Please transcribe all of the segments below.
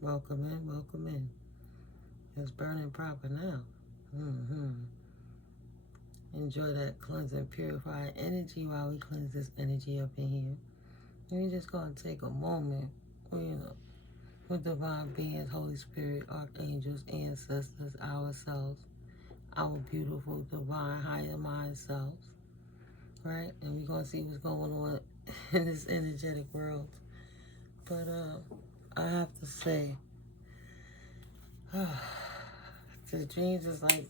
Welcome in, welcome in. It's burning proper now. Enjoy that cleansing, purifying energy while we cleanse this energy up in here. And we're just going to take a moment, with divine beings, Holy Spirit, archangels, ancestors, ourselves, our beautiful, divine, higher mind selves, right? And we're going to see what's going on in this energetic world. But I have to say, the dreams is like,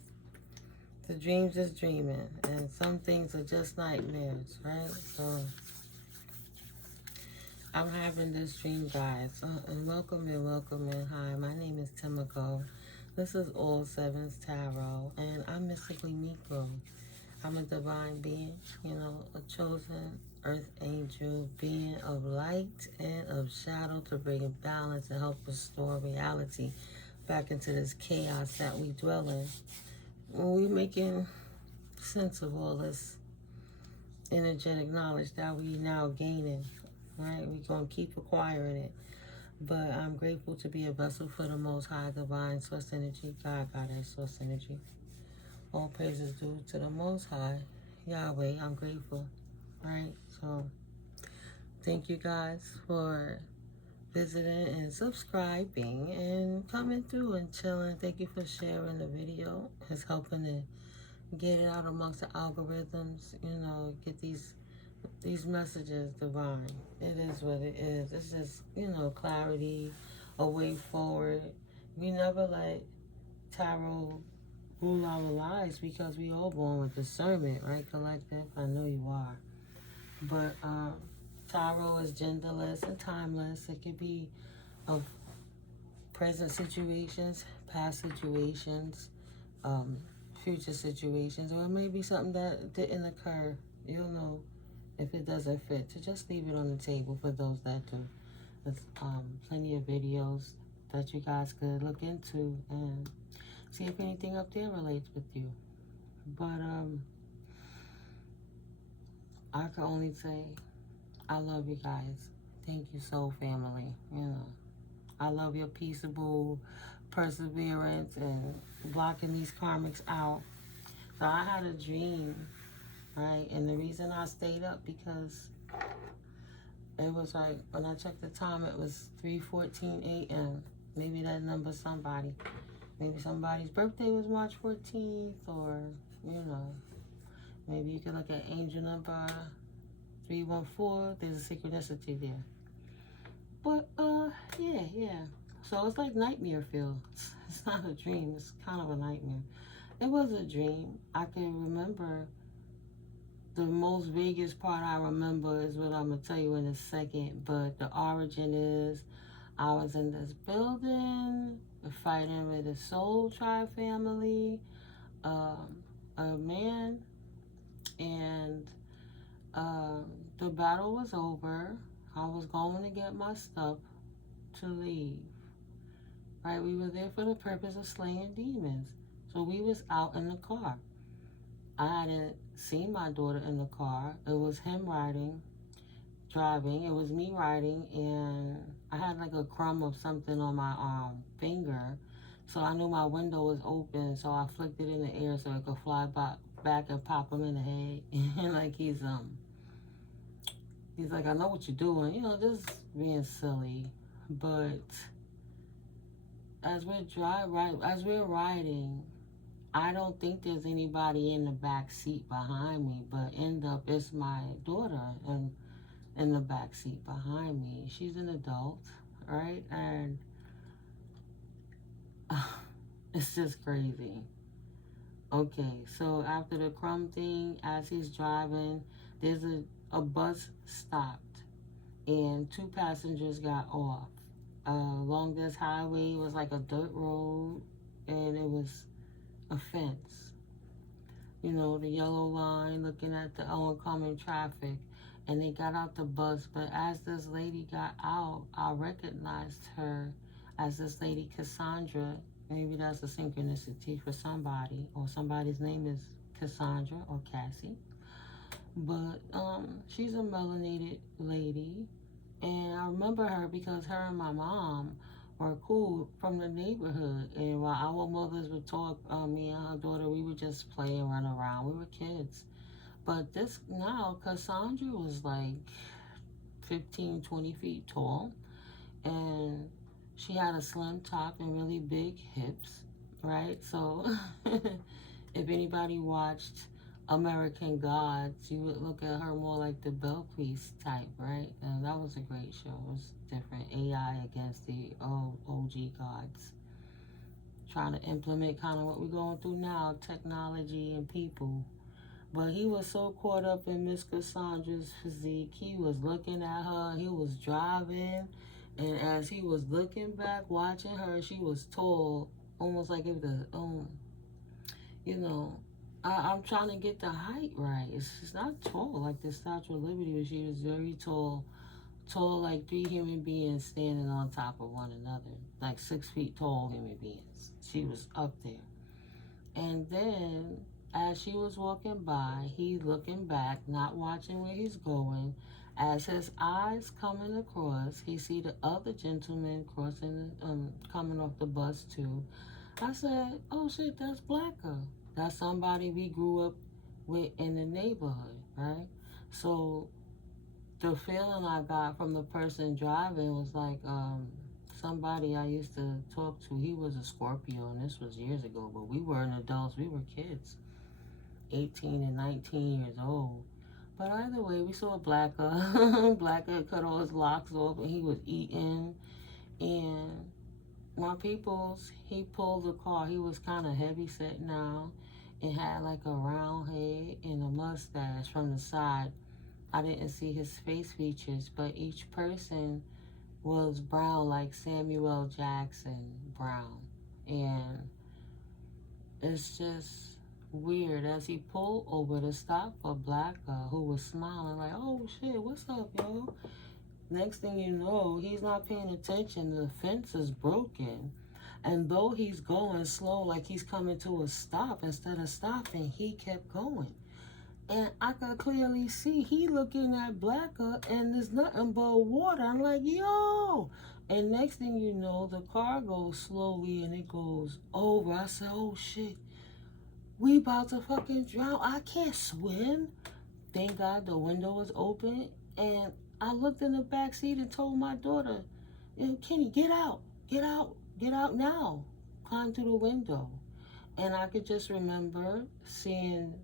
the dreams is dreaming, and some things are just nightmares, right? So I'm having this dream, guys. And welcome in, welcome in. Hi, my name is NeuMico. This is All Sevens Tarot, and I'm mystically Miko. I'm a divine being, a chosen earth angel, being of light and of shadow to bring balance and help restore reality back into this chaos that we dwell in. When we're making sense of all this energetic knowledge that we now gaining, right? We're going to keep acquiring it. But I'm grateful to be a vessel for the Most High Divine Source Energy, God, Goddess Source Energy. All praises due to the Most High, Yahweh. I'm grateful, right? So thank you guys for visiting and subscribing and coming through and chilling. Thank you for sharing the video. It's helping to get it out amongst the algorithms, get these messages divine. It is what it is. It's just, clarity, a way forward. We never let tarot rule our lives because we all born with discernment, right, collective? I know you are. But tarot is genderless and timeless. It could be of present situations, past situations, future situations, or it may be something that didn't occur. You'll know if it doesn't fit, to just leave it on the table for those that do. There's plenty of videos that you guys could look into and see if anything up there relates with you. But I can only say I love you guys. Thank you so, family. I love your peaceable perseverance and blocking these karmics out. So I had a dream, right? And the reason I stayed up because it was like, when I checked the time, it was 3:14 a.m. Maybe that number's somebody. Maybe somebody's birthday was March 14th, or, maybe you can look at angel number 314. There's a synchronicity there. But, yeah. So it's like nightmare feel. It's not a dream. It's kind of a nightmare. It was a dream. I can remember the most vaguest part I remember is what I'm going to tell you in a second. But the origin is I was in this building fighting with a soul tribe family, a man, and the battle was over. I was going to get my stuff to leave. Right, we were there for the purpose of slaying demons. So we was out in the car. I hadn't seen my daughter in the car. It was him driving. It was me riding, and I had like a crumb of something on my finger. So I knew my window was open, so I flicked it in the air so it could fly back and pop him in the head. And like he's like, I know what you're doing, just being silly. But as we're riding, I don't think there's anybody in the back seat behind me, but end up it's my daughter in the back seat behind me. She's an adult, right? And it's just crazy. Okay, so after the crumb thing, as he's driving, there's a bus stopped and two passengers got off. Along this highway, it was like a dirt road, and it was a fence. The yellow line looking at the oncoming traffic. And they got out the bus, but as this lady got out, I recognized her as this lady Cassandra. Maybe that's a synchronicity for somebody, or somebody's name is Cassandra or Cassie. But she's a melanated lady, And I remember her because her and my mom were cool from the neighborhood. And while our mothers would talk, me and her daughter, we would just play and run around. We were kids. But this now, Cassandra was like 15, 20 feet tall. And she had a slim top and really big hips, right? So if anybody watched American Gods, you would look at her more like the Belquist type, right? And that was a great show. It was different. AI against the OG gods. Trying to implement kind of what we're going through now, technology and people. But he was so caught up in Miss Cassandra's physique, he was looking at her, he was driving, and as he was looking back, watching her, she was tall, almost like if the, you know, I'm trying to get the height right. It's not tall like the Statue of Liberty, but she was very tall, tall like 3 human beings standing on top of one another, like 6 feet tall human beings. She was up there. And then as she was walking by, he looking back, not watching where he's going. As his eyes coming across, he see the other gentleman crossing, coming off the bus too. I said, "Oh shit, that's Blacker. That's somebody we grew up with in the neighborhood, right?" So the feeling I got from the person driving was like, somebody I used to talk to, he was a Scorpio, and this was years ago, but we weren't adults, we were kids, 18 and 19 years old. But either way, we saw Blacker. Blacker cut all his locks off, and he was eating. And my peoples, he pulled the car. He was kind of heavy set now, and had like a round head and a mustache from the side. I didn't see his face features, but each person was brown like Samuel Jackson Brown. And it's just weird as he pulled over to stop for Blacker, who was smiling like, "Oh shit, what's up, yo?" Next thing you know, he's not paying attention. The fence is broken. And though he's going slow, like he's coming to a stop, instead of stopping, he kept going. And I could clearly see he looking at Blacker, and there's nothing but water. I'm like, yo. And next thing you know, the car goes slowly and it goes over. I said, "Oh shit, we about to fucking drown. I can't swim." Thank God the window was open. And I looked in the back seat and told my daughter, "Kenny, get out. Get out. Get out now." Climb through the window. And I could just remember seeing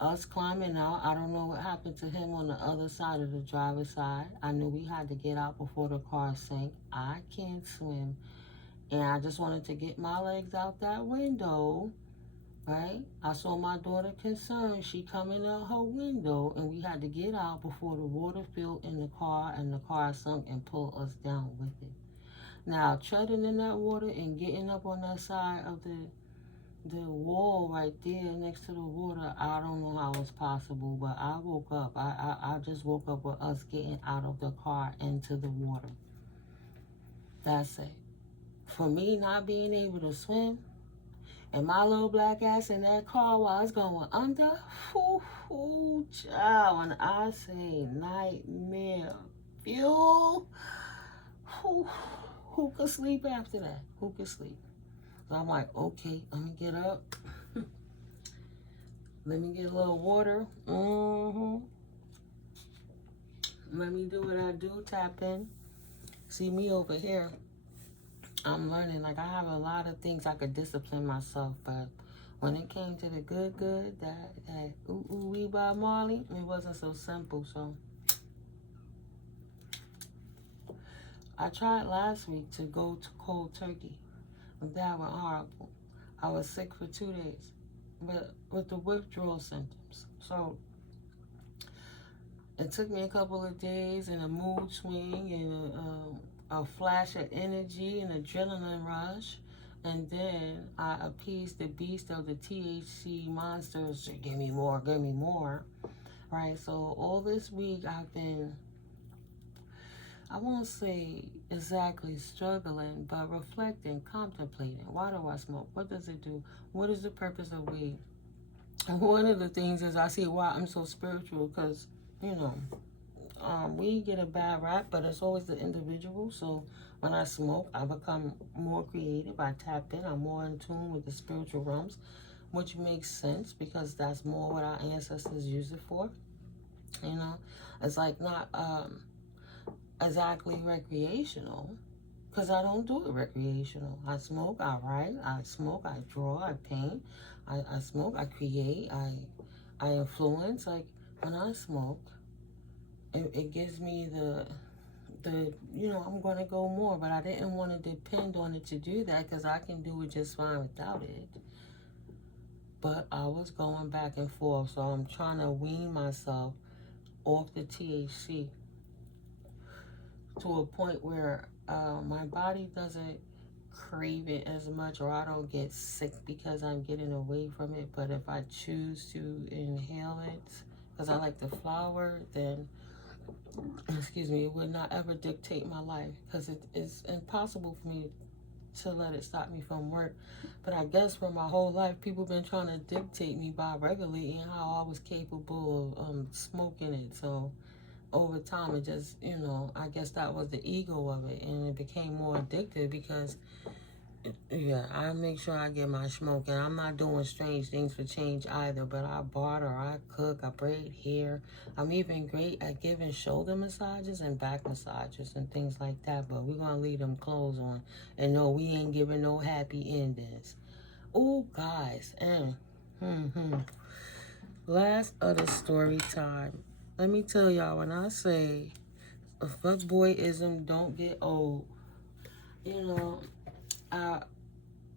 us climbing out. I don't know what happened to him on the other side of the driver's side. I knew we had to get out before the car sank. I can't swim. And I just wanted to get my legs out that window, right? I saw my daughter concerned. She coming out her window, and we had to get out before the water filled in the car and the car sunk and pulled us down with it. Now, treading in that water and getting up on that side of the wall right there next to the water, I don't know how it's possible, but I woke up. I just woke up with us getting out of the car into the water. That's it. For me not being able to swim and my little black ass in that car while it's going under, child, when I say nightmare fuel, who could sleep after that? Who could sleep? So I'm like, okay, let me get up. Let me get a little water. Let me do what I do, tap in. See me over here. I'm learning. Like, I have a lot of things I could discipline myself, but when it came to the good, that ooh wee by Marley, it wasn't so simple. So I tried last week to go to cold turkey. That was horrible. I was sick for 2 days, but with the withdrawal symptoms. So it took me a couple of days and a mood swing and a flash of energy and adrenaline rush. And then I appeased the beast of the THC monsters. Give me more, give me more. Right? So all this week I've been, I won't say exactly struggling, but reflecting, contemplating. Why do I smoke? What does it do? What is the purpose of weed? And one of the things is I see why I'm so spiritual, because, you know, weed get a bad rap, but it's always the individual. So when I smoke, I become more creative. I tap in. I'm more in tune with the spiritual realms, which makes sense because that's more what our ancestors use it for. You know, it's like not exactly recreational, because I don't do it recreational. I smoke, I write, I smoke, I draw, I paint, I smoke, I create, I influence. Like when I smoke, it gives me the I'm gonna go more, but I didn't want to depend on it to do that because I can do it just fine without it. But I was going back and forth, so I'm trying to wean myself off the THC to a point where my body doesn't crave it as much, or I don't get sick because I'm getting away from it. But if I choose to inhale it because I like the flower, then excuse me, it would not ever dictate my life because it is impossible for me to let it stop me from work. But I guess for my whole life, people been trying to dictate me by regulating how I was capable of smoking it. So over time, it just, I guess that was the ego of it, and it became more addictive because, yeah, I make sure I get my smoke, and I'm not doing strange things for change either, but I barter, I cook, I braid hair. I'm even great at giving shoulder massages and back massages and things like that, but we're going to leave them clothes on, and no, we ain't giving no happy endings. Oh, guys, and, last other story time. Let me tell y'all, when I say a fuckboyism don't get old,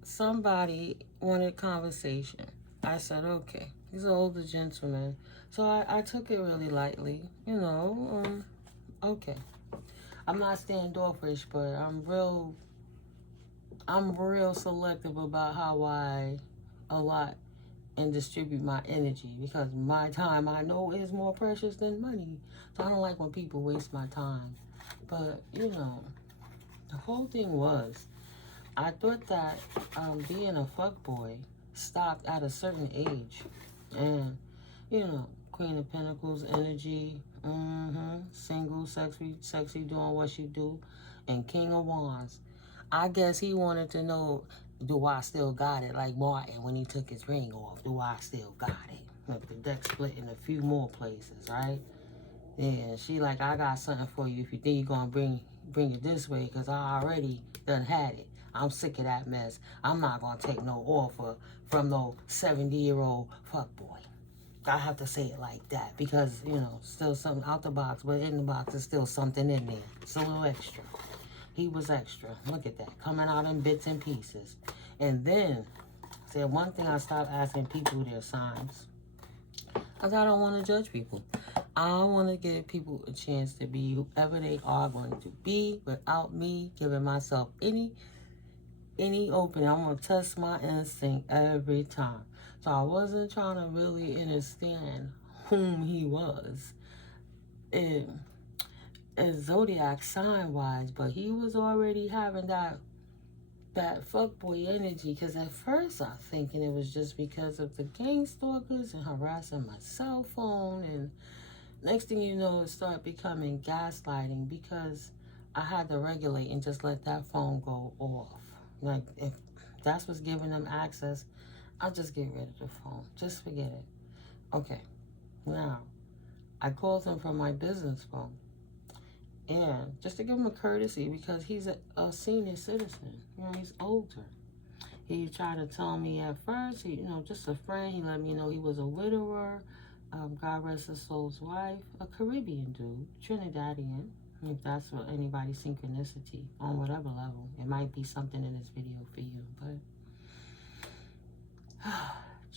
somebody wanted conversation. I said, okay. He's an older gentleman. So I took it really lightly, okay. I'm not standoffish, but I'm real selective about how I allot and distribute my energy because my time I know is more precious than money. So I don't like when people waste my time. But, the whole thing was, I thought that being a fuckboy stopped at a certain age. And, Queen of Pentacles energy, single, sexy, doing what she do, and King of Wands. I guess he wanted to know, do I still got it? Like Martin when he took his ring off, do I still got it? Look, the deck split in a few more places, right? Yeah, she like, I got something for you if you think you're gonna bring it this way, because I already done had it. I'm sick of that mess. I'm not gonna take no offer from no 70-year-old fuckboy. I have to say it like that because, still something out the box, but in the box is still something in there. It's a little extra. He was extra. Look at that. Coming out in bits and pieces. And then, said one thing, I stopped asking people their signs. Because I don't want to judge people. I want to give people a chance to be whoever they are going to be without me giving myself any opening. I'm going to test my instinct every time. So I wasn't trying to really understand whom he was in zodiac sign wise, but he was already having that fuckboy energy, because at first I'm thinking it was just because of the gang stalkers and harassing my cell phone, and next thing you know, it started becoming gaslighting because I had to regulate and just let that phone go off. Like, if that's what's giving them access, I'll just get rid of the phone. Just forget it. Okay, now, I called him from my business phone. And just to give him a courtesy, because he's a senior citizen. He's older. He tried to tell me at first, just a friend. He let me know he was a widower. God rest his soul's wife. A Caribbean dude, Trinidadian. If that's what anybody's synchronicity on whatever level. It might be something in this video for you, but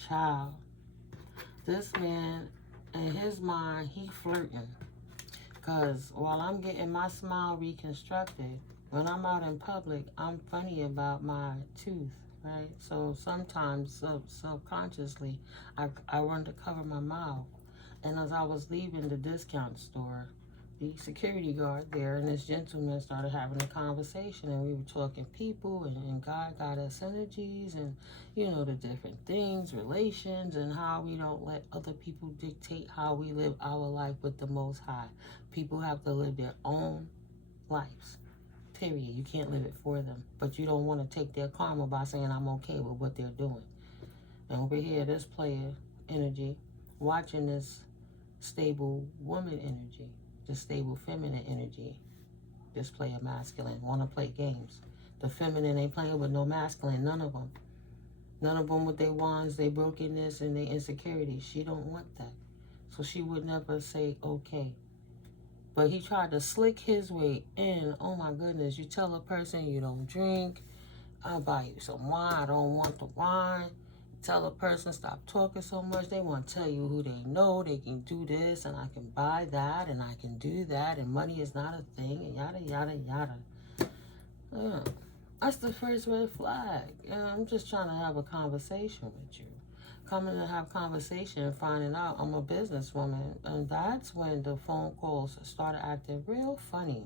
child, this man, in his mind, he flirting. Because while I'm getting my smile reconstructed, when I'm out in public, I'm funny about my tooth, right? So sometimes, subconsciously, I run to cover my mouth. And as I was leaving the discount store, the security guard there, and this gentleman started having a conversation, and we were talking people and God goddess energies, and you know, the different things, relations, and how we don't let other people dictate how we live our life with the Most High. People have to live their own lives, period. You can't live it for them, but you don't want to take their karma by saying I'm okay with what they're doing. And over here, this player energy watching this stable woman energy, the stable feminine energy, this player masculine, want to play games. The feminine ain't playing with no masculine, none of them. None of them with their wands, their brokenness, and their insecurities. She don't want that. So she would never say okay. But he tried to slick his way in. Oh my goodness, you tell a person you don't drink, I'll buy you some wine, I don't want the wine. Tell a person stop talking so much, they want to tell you who they know, they can do this, and I can buy that, and I can do that, and money is not a thing, and yada, yada, yada. Yeah. That's the first red flag. I'm just trying to have a conversation with you. Coming to have conversation and finding out I'm a businesswoman. And that's when the phone calls started acting real funny.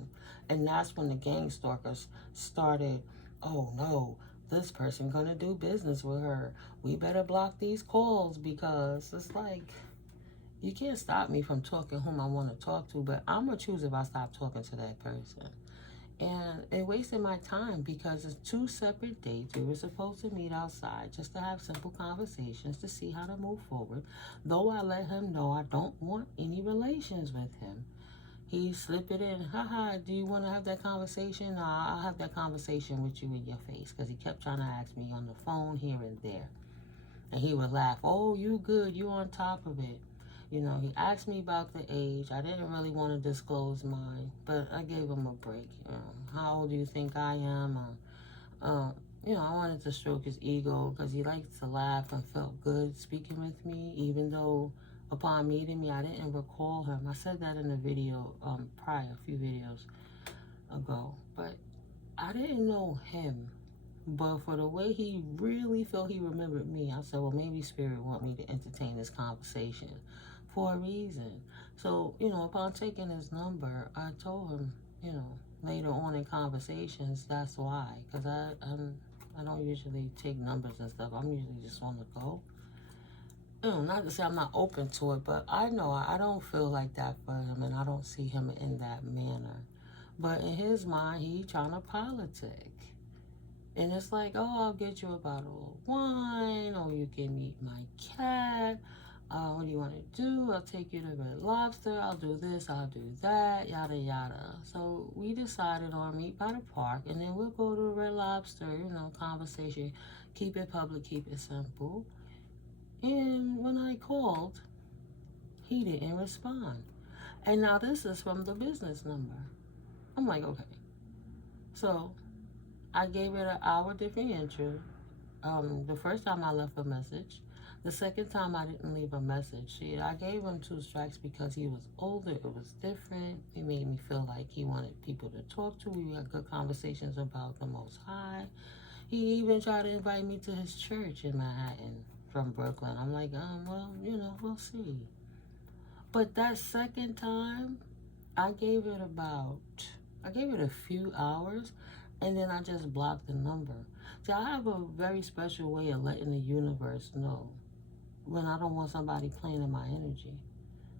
And that's when the gang stalkers started, oh no, this person gonna do business with her. We better block these calls, because it's like, you can't stop me from talking whom I want to talk to, but I'm gonna choose if I stop talking to that person. And it wasted my time, because it's 2 separate dates. We were supposed to meet outside just to have simple conversations to see how to move forward. Though I let him know I don't want any relations with him, he slipped it in. Haha, do you want to have that conversation? Nah, I'll have that conversation with you in your face. Because he kept trying to ask me on the phone here and there. And he would laugh, oh, you good, you on top of it. You know, he asked me about the age. I didn't really want to disclose mine, but I gave him a break. You know, how old do you think I am? You know, I wanted to stroke his ego, because he liked to laugh and felt good speaking with me, even though upon meeting me, I didn't recall him. I said that in a video prior, a few videos ago, but I didn't know him. But for the way he really felt he remembered me, I said, well, maybe Spirit want me to entertain this conversation for a reason. So, you know, upon taking his number, I told him, you know, later on in conversations, that's why. Because I don't usually take numbers and stuff. I'm usually just on the go. You know, not to say I'm not open to it, but I know I don't feel like that for him, and I don't see him in that manner. But in his mind, he trying to politic. And it's like, oh, I'll get you a bottle of wine, or you can meet my cat. What do you want to do? I'll take you to Red Lobster. I'll do this, I'll do that, yada, yada. So we decided on meet by the park, and then we'll go to Red Lobster, you know, conversation. Keep it public, keep it simple. And when I called, he didn't respond. And now this is from the business number. I'm like, okay. So I gave it an hour differential. The first time I left a message. The second time I didn't leave a message. I gave him 2 strikes because he was older. It was different. It made me feel like he wanted people to talk to. We had good conversations about the Most High. He even tried to invite me to his church in Manhattan from Brooklyn. I'm like, well, you know, we'll see. But that second time, I gave it a few hours, and then I just blocked the number. See, I have a very special way of letting the universe know when I don't want somebody playing in my energy.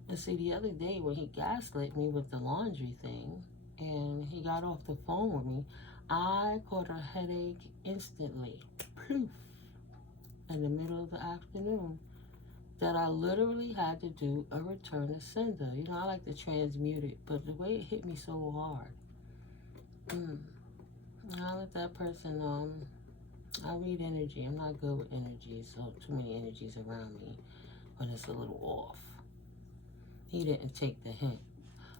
And see, the other day when he gaslit me with the laundry thing, and he got off the phone with me, I caught a headache instantly, poof, in the middle of the afternoon, that I literally had to do a return to sender. You know, I like to transmute it, but the way it hit me so hard. I let that person know. I read energy. I'm not good with energy, so too many energies around me when it's a little off. He didn't take the hint,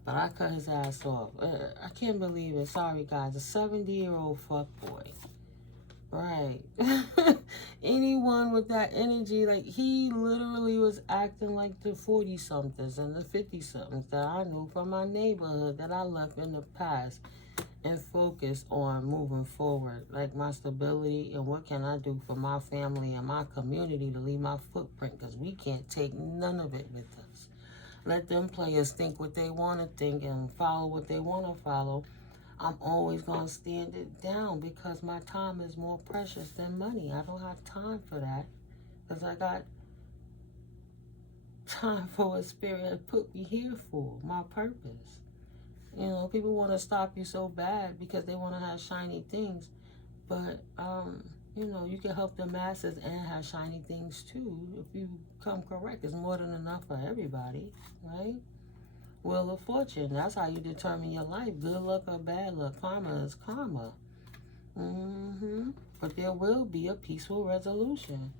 but I cut his ass off. I can't believe it. Sorry, guys. A 70-year-old fuckboy. Right. Anyone with that energy, like, he literally was acting like the 40-somethings and the 50-somethings that I knew from my neighborhood that I left in the past and focused on moving forward, like my stability and what can I do for my family and my community to leave my footprint, because we can't take none of it with us. let them players think what they want to think and follow what they want to follow. I'm always going to stand it down because my time is more precious than money. I don't have time for that because I got time for what Spirit has put me here for, my purpose. You know, people want to stop you so bad because they want to have shiny things. But, you know, you can help the masses and have shiny things too if you come correct. It's more than enough for everybody, right? Wheel of Fortune, that's how you determine your life. Good luck or bad luck. Karma is karma. But there will be a peaceful resolution.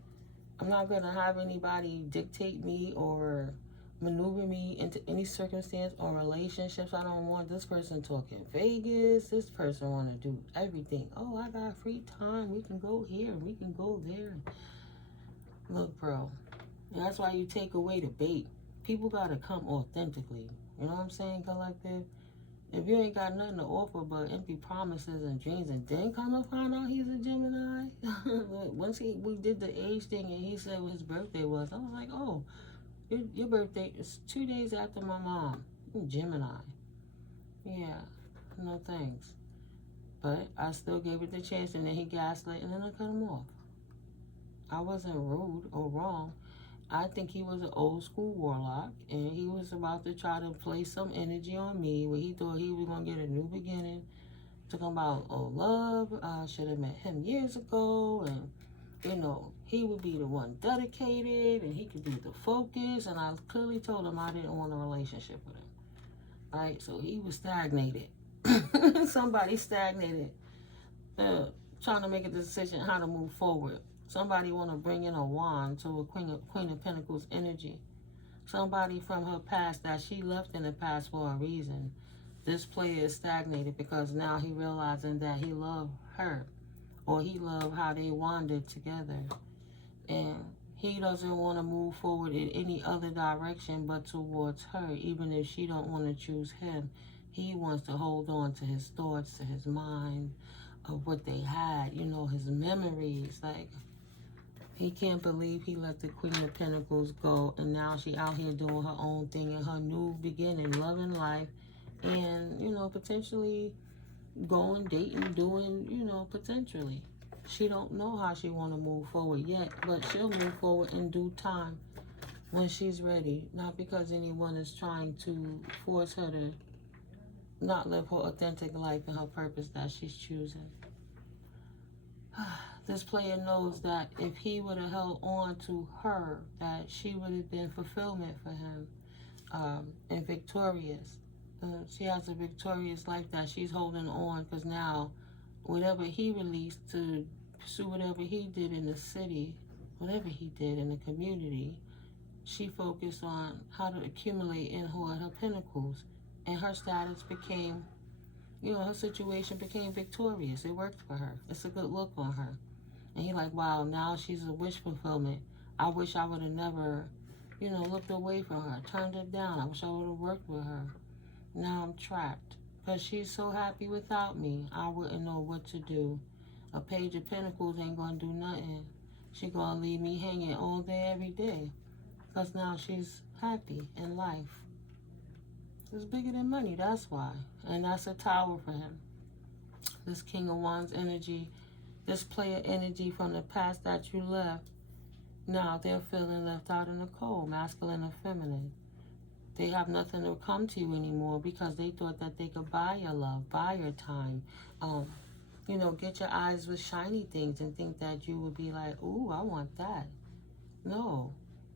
I'm not going to have anybody dictate me or maneuver me into any circumstance or relationships. I don't want this person talking Vegas. This person want to do everything. Oh, I got free time. We can go here. We can go there. Look, bro, that's why you take away the bait. People got to come authentically. You know what I'm saying, collective? If you ain't got nothing to offer but empty promises and dreams, and then come to find out he's a Gemini. Once we did the age thing and he said what his birthday was, I was like, oh, your birthday is 2 days after my mom. Gemini. Yeah, no thanks. But I still gave it the chance, and then he gaslit, and then I cut him off. I wasn't rude or wrong. I think he was an old school warlock, and he was about to try to place some energy on me where he thought he was going to get a new beginning. Talking about, oh, love, I should have met him years ago, and, you know, he would be the one dedicated, and he could be the focus, and I clearly told him I didn't want a relationship with him, right? So he was stagnated. Somebody stagnated, trying to make a decision how to move forward. Somebody want to bring in a wand to a Queen of Pentacles energy. Somebody from her past that she left in the past for a reason. This player is stagnated because now he realizing that he loved her, or he loved how they wandered together. And he doesn't want to move forward in any other direction but towards her, even if she don't want to choose him. He wants to hold on to his thoughts, to his mind, of what they had, you know, his memories. Like, he can't believe he let the Queen of Pentacles go, and now she out here doing her own thing in her new beginning, loving life, and, you know, potentially going, dating, doing, you know, potentially. She don't know how she want to move forward yet, but she'll move forward in due time when she's ready, not because anyone is trying to force her to not live her authentic life and her purpose that she's choosing. This player knows that if he would have held on to her, that she would have been fulfillment for him, and victorious. She has a victorious life that she's holding on, because now whatever he released to pursue whatever he did in the city, whatever he did in the community, she focused on how to accumulate in her pentacles, and her status became, you know, her situation became victorious. It worked for her. It's a good look on her. And he like, wow, now she's a wish fulfillment. I wish I would have never, you know, looked away from her, turned her down. I wish I would have worked with her. Now I'm trapped. Because she's so happy without me, I wouldn't know what to do. A Page of Pentacles ain't going to do nothing. She going to leave me hanging all day, every day. Because now she's happy in life. It's bigger than money, that's why. And that's a tower for him. This King of Wands energy, this player energy from the past that you left, now they're feeling left out in the cold, masculine or feminine. They have nothing to come to you anymore because they thought that they could buy your love, buy your time, you know, get your eyes with shiny things and think that you would be like, ooh, I want that. No,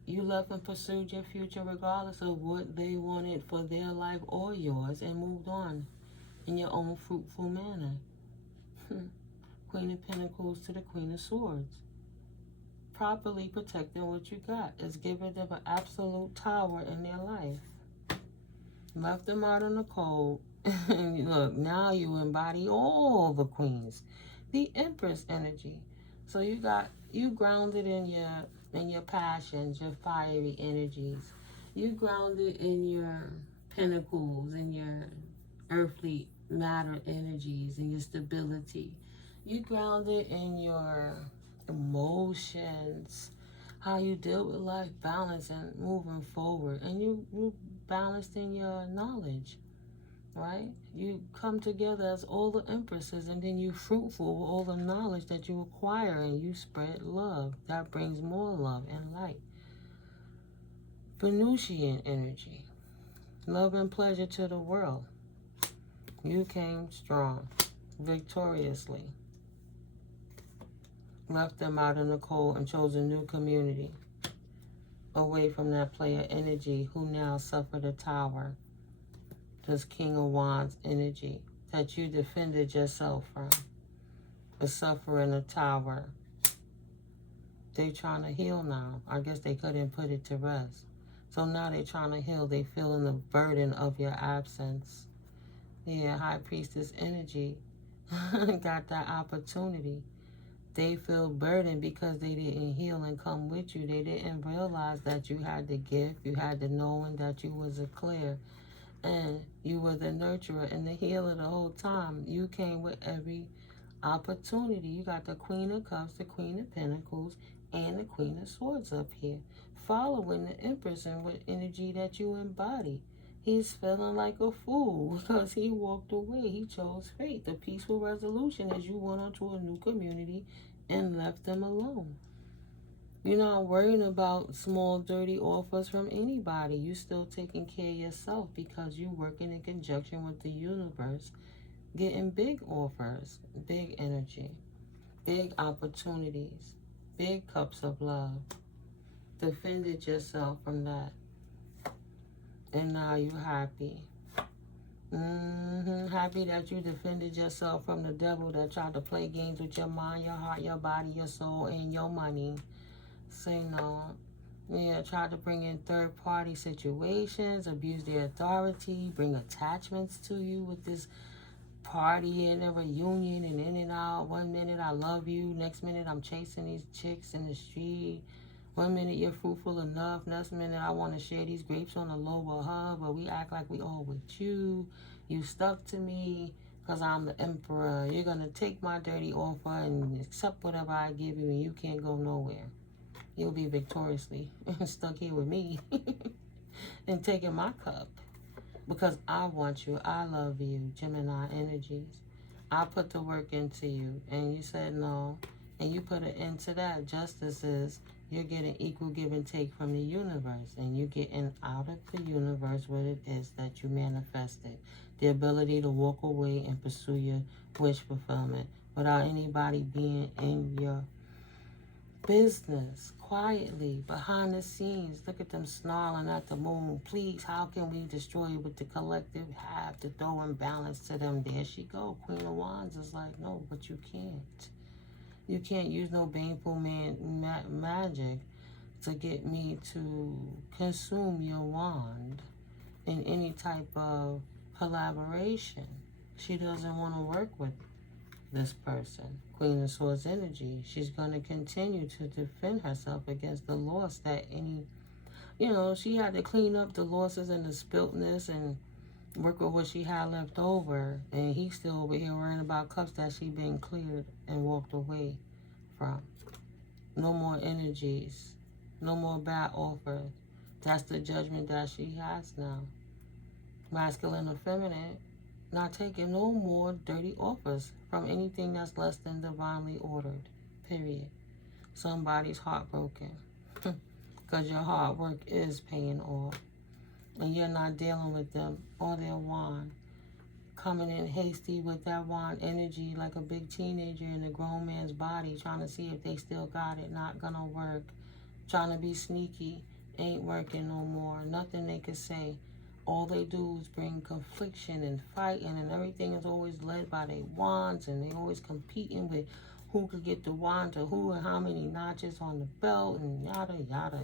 you left and pursued your future regardless of what they wanted for their life or yours, and moved on in your own fruitful manner. Queen of Pentacles to the Queen of Swords. Properly protecting what you got is giving them an absolute tower in their life. Left them out in the cold. Look, now you embody all the queens. The Empress energy. So you grounded in your passions, your fiery energies. You grounded in your pentacles, in your earthly matter energies, and your stability. You grounded in your emotions, how you deal with life balance and moving forward. And you balanced in your knowledge, right? You come together as all the empresses, and then you fruitful with all the knowledge that you acquire, and you spread love. That brings more love and light. Venusian energy. Love and pleasure to the world. You came strong, victoriously. Left them out in the cold and chose a new community. Away from that Playa energy who now suffer the tower. This King of Wands energy that you defended yourself from. The suffer in the tower. They trying to heal now. I guess they couldn't put it to rest. So now they trying to heal. They feeling the burden of your absence. Yeah, High Priestess energy got that opportunity. They feel burdened because they didn't heal and come with you. They didn't realize that you had the gift, you had the knowing that you was a clear, and you were the nurturer and the healer the whole time. You came with every opportunity. You got the Queen of Cups, the Queen of Pentacles, and the Queen of Swords up here, following the Empress and with energy that you embody. He's feeling like a fool because he walked away. He chose fate. The peaceful resolution is you went onto a new community and left them alone. You're not worrying about small, dirty offers from anybody. You're still taking care of yourself because you're working in conjunction with the universe, getting big offers, big energy, big opportunities, big cups of love. Defended yourself from that. And now you're happy. Happy that you defended yourself from the devil that tried to play games with your mind, your heart, your body, your soul, and your money. Say no. Yeah, tried to bring in third-party situations, abuse their authority, bring attachments to you with this party and a reunion and in and out. 1 minute I love you, next minute I'm chasing these chicks in the street. 1 minute you're fruitful enough, next minute I want to share these grapes on the low with her, but we act like we all with you. You stuck to me because I'm the emperor. You're going to take my dirty offer and accept whatever I give you, and you can't go nowhere. You'll be victoriously stuck here with me and taking my cup because I want you. I love you, Gemini energies. I put the work into you, and you said no, and you put an end to that. Justice is you're getting equal give and take from the universe, and you're getting out of the universe what it is that you manifested. The ability to walk away and pursue your wish fulfillment without anybody being in your business, quietly, behind the scenes. Look at them snarling at the moon. Please, how can we destroy it with the collective have to throw imbalance to them? There she go. Queen of Wands is like, no, but you can't. You can't use no baneful magic to get me to consume your wand in any type of collaboration. She doesn't want to work with this person. Queen of Swords energy. She's going to continue to defend herself against the loss that any, she had to clean up the losses and the spiltness and work with what she had left over. And he's still over here worrying about cups that she been cleared and walked away from. No more energies. No more bad offers. That's the judgment that she has now. Masculine or feminine. Not taking no more dirty offers from anything that's less than divinely ordered. Period. Somebody's heartbroken. Because your hard work is paying off. And you're not dealing with them or their wand. Coming in hasty with that wand energy like a big teenager in a grown man's body. Trying to see if they still got it. Not gonna work. Trying to be sneaky. Ain't working no more. Nothing they could say. All they do is bring confliction and fighting, and everything is always led by their wands, and they always competing with who could get the wand to who and how many notches on the belt, and yada, yada,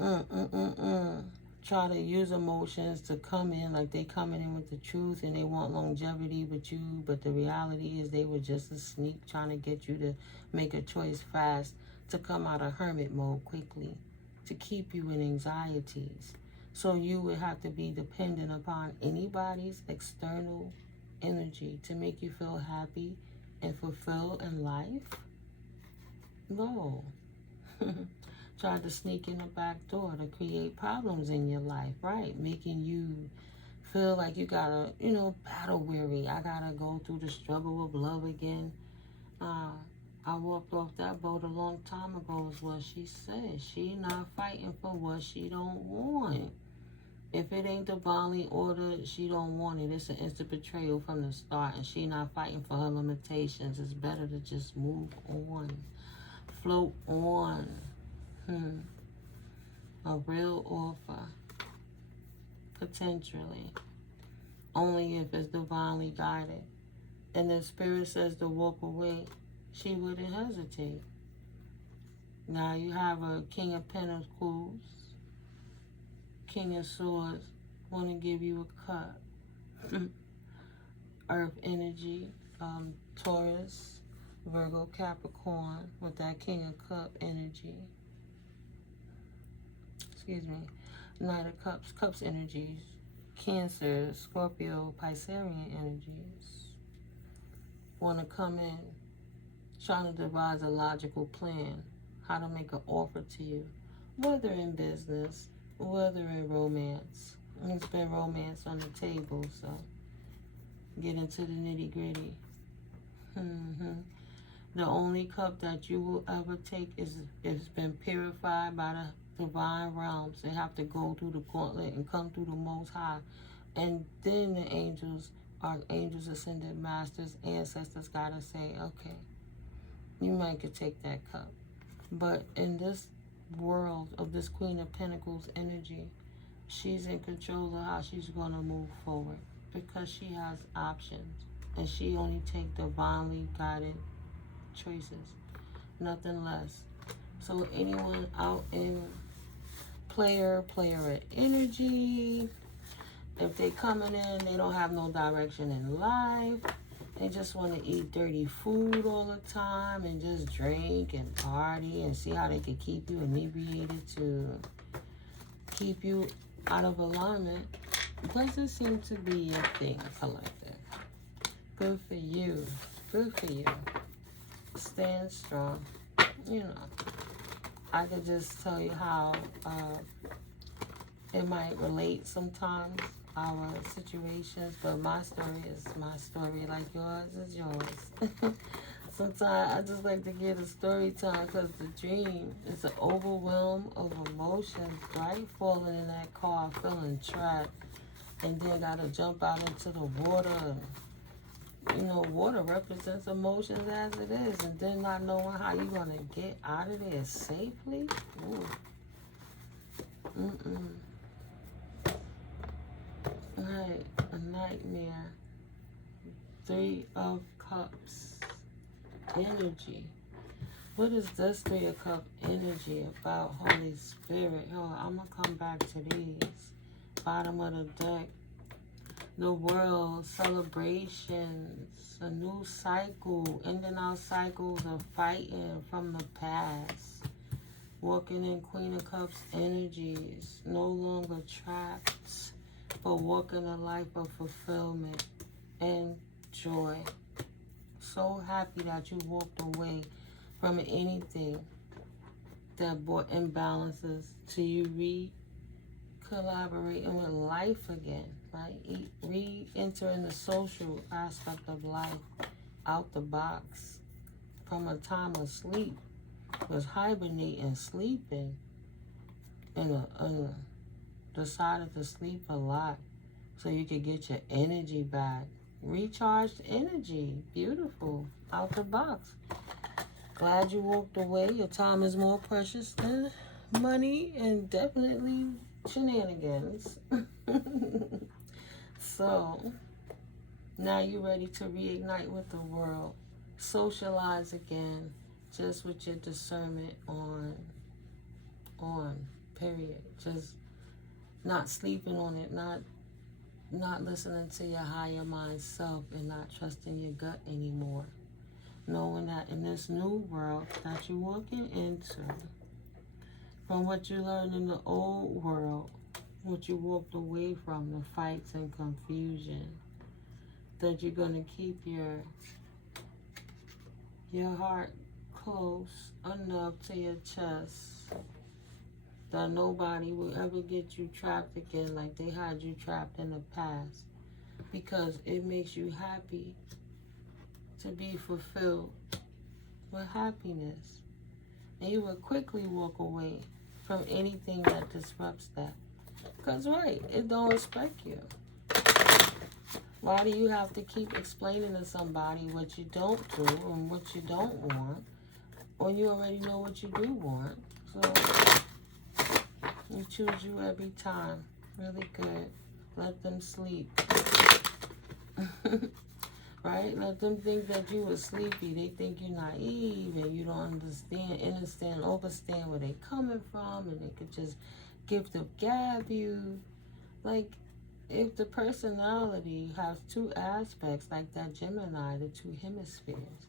yada. Try to use emotions to come in like they coming in with the truth, and they want longevity with you, but the reality is they were just a sneak trying to get you to make a choice fast, to come out of hermit mode quickly, to keep you in anxieties. So you would have to be dependent upon anybody's external energy to make you feel happy and fulfilled in life? No. tried to sneak in the back door to create problems in your life, right? Making you feel like you gotta, battle weary. I gotta go through the struggle of love again. I walked off that boat a long time ago is what she said. She not fighting for what she don't want. If it ain't divinely ordered, she don't want it. It's an instant betrayal from the start, and she not fighting for her limitations. It's better to just move on. Float on. A real offer. Potentially. Only if it's divinely guided. And the spirit says to walk away, she wouldn't hesitate. Now you have a King of Pentacles, King of Swords, want to give you a cup. Earth energy, Taurus, Virgo, Capricorn, with that King of Cup energy. Excuse me. Knight of Cups, Cups energies. Cancer, Scorpio, Piscean energies. Want to come in, trying to devise a logical plan, how to make an offer to you, whether in business, whether in romance. It's been romance on the table, so get into the nitty-gritty. The only cup that you will ever take is if it's been purified by the divine realms. They have to go through the gauntlet and come through the Most High. And then the angels, archangels, ascended masters, ancestors gotta say, okay, you might could take that cup. But in this world of this Queen of Pentacles energy, she's in control of how she's gonna move forward because she has options. And she only take divinely guided choices, nothing less. So anyone out in player energy, if they coming in, they don't have no direction in life. They just want to eat dirty food all the time and just drink and party and see how they can keep you inebriated to keep you out of alignment. Doesn't seem to be your thing, Collective. Good for you. Good for you. Stand strong. I could just tell you how it might relate sometimes, our situations, but my story is my story, like yours is yours. Sometimes I just like to get a story time because the dream is an overwhelm of emotions, right? Falling in that car, feeling trapped, and then gotta jump out into the water. Water represents emotions as it is, and then not knowing how you're gonna get out of there safely. Ooh. Right, a nightmare. 3 of Cups energy. What is this 3 of Cups energy about, Holy Spirit? I'm gonna come back to these. Bottom of the deck. The world, celebrations, a new cycle, ending our cycles of fighting from the past. Walking in Queen of Cups energies, no longer trapped, but walking a life of fulfillment and joy. So happy that you walked away from anything that brought imbalances to you collaborating with life again, right? Re-entering the social aspect of life out the box from a time of sleep. Was hibernating, sleeping, and decided to sleep a lot so you could get your energy back. Recharged energy, beautiful, out the box. Glad you walked away. Your time is more precious than money and definitely shenanigans. So now you're ready to reignite with the world, socialize again, just with your discernment on period. Just not sleeping on it, not listening to your higher mind self, and not trusting your gut anymore. Knowing that in this new world that you're walking into, from what you learned in the old world, what you walked away from, the fights and confusion, that you're going to keep your heart close enough to your chest that nobody will ever get you trapped again like they had you trapped in the past, because it makes you happy to be fulfilled with happiness. And you will quickly walk away from anything that disrupts that. Because, right, it don't respect you. Why do you have to keep explaining to somebody what you don't do and what you don't want when you already know what you do want? So, you choose you every time. Really good. Let them sleep. Right? Let them think that you were sleepy. They think you're naive and you don't understand where they're coming from, and they could just gift of gab you. Like, if the personality has two aspects, like that Gemini, the two hemispheres,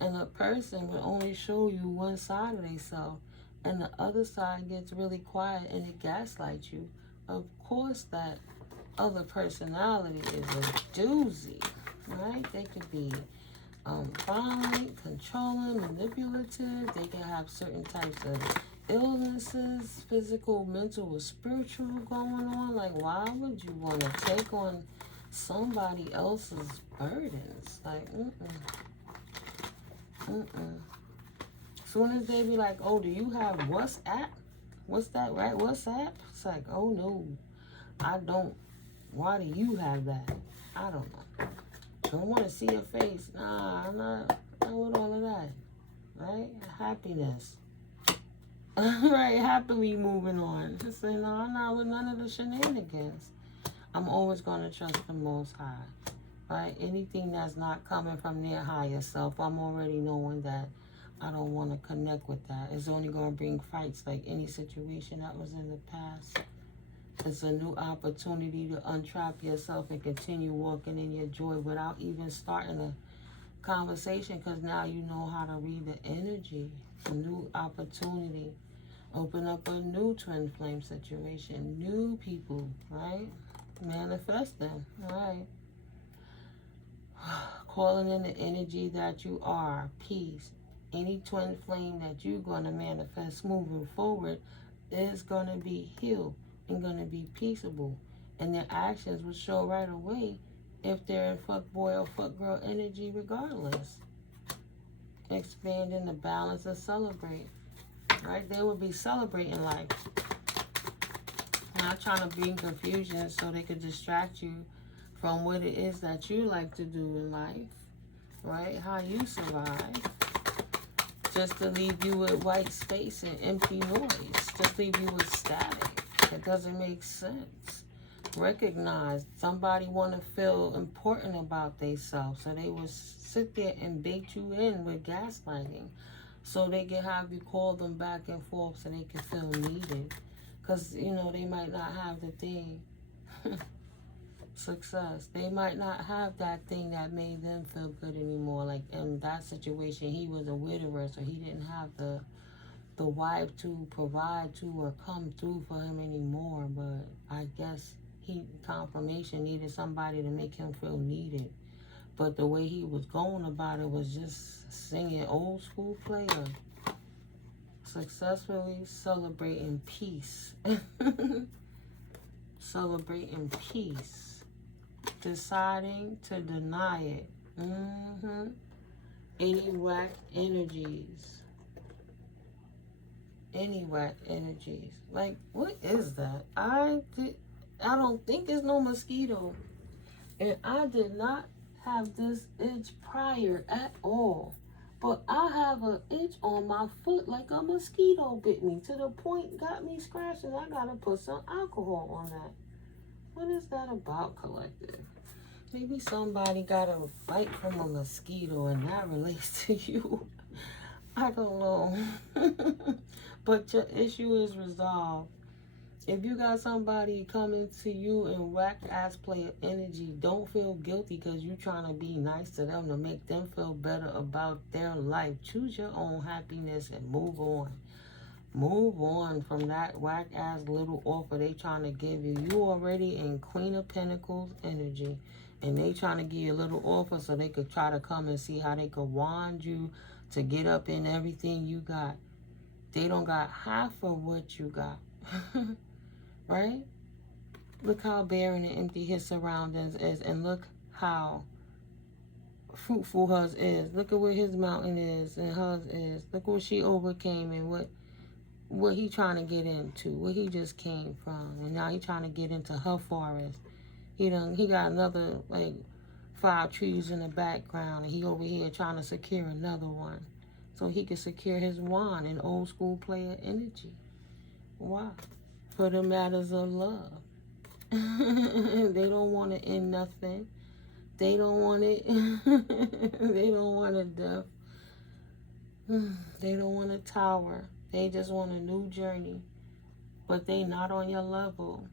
and a person will only show you one side of themselves, and the other side gets really quiet and it gaslights you, of course that other personality is a doozy, right? They could be violent, controlling, manipulative. They can have certain types of illnesses, physical, mental, or spiritual going on. Like, why would you want to take on somebody else's burdens? Like, Soon as they be like, oh, do you have WhatsApp? What's that, right? WhatsApp? It's like, oh, no, I don't. Why do you have that? I don't know. Don't want to see your face. Nah, I'm not with all of that. Right? Happiness. Right? Happily moving on. Just say, no, I'm not with none of the shenanigans. I'm always going to trust the Most High. Right? Anything that's not coming from their higher self, I'm already knowing that I don't want to connect with that. It's only going to bring fights, like any situation that was in the past. It's a new opportunity to untrap yourself and continue walking in your joy without even starting a conversation, because now you know how to read the energy. A new opportunity. Open up a new twin flame situation. New people, right? Manifest them, right? Calling in the energy that you are. Peace. Any twin flame that you're going to manifest moving forward is going to be healed and going to be peaceable. And their actions will show right away if they're in fuck boy or fuck girl energy regardless. Expanding the balance and celebrate. Right? They will be celebrating life. Not trying to bring confusion so they could distract you from what it is that you like to do in life. Right? How you survive. Just to leave you with white space and empty noise. Just leave you with static. It doesn't make sense. Recognize somebody want to feel important about themselves, so they will sit there and bait you in with gaslighting, so they can have you call them back and forth so they can feel needed, because you know they might not have the thing. Success. They might not have that thing that made them feel good anymore. Like in that situation, he was a widower, so he didn't have the wife to provide to or come through for him anymore. But I guess confirmation needed somebody to make him feel needed. But the way he was going about it was just singing old school Playa. Successfully celebrating peace. Celebrating peace. Deciding to deny it. Any whack energies. Any whack energies. Like, what is that? I don't think it's no mosquito. And I did not have this itch prior at all. But I have an itch on my foot like a mosquito bit me. To the point got me scratching. I gotta put some alcohol on that. What is that about, collective? Maybe somebody got a bite from a mosquito and that relates to you. I don't know. But your issue is resolved. If you got somebody coming to you in whack-ass Playa energy, don't feel guilty because you're trying to be nice to them to make them feel better about their life. Choose your own happiness and move on. Move on from that whack-ass little offer they trying to give you. You already in Queen of Pentacles energy. And they trying to give you a little offer so they could try to come and see how they could wand you to get up in everything you got. They don't got half of what you got. Right? Look how barren and empty his surroundings is, and look how fruitful hers is. Look at where his mountain is and hers is. Look what she overcame and what he trying to get into, where he just came from, and now he trying to get into her forest. He got another like 5 trees in the background, and he over here trying to secure another one, so he can secure his wand in old school player energy. Why? For the matters of love. They don't want to end nothing. They don't want it. They don't want a death. They don't want a tower. They just want a new journey. But they not on your level.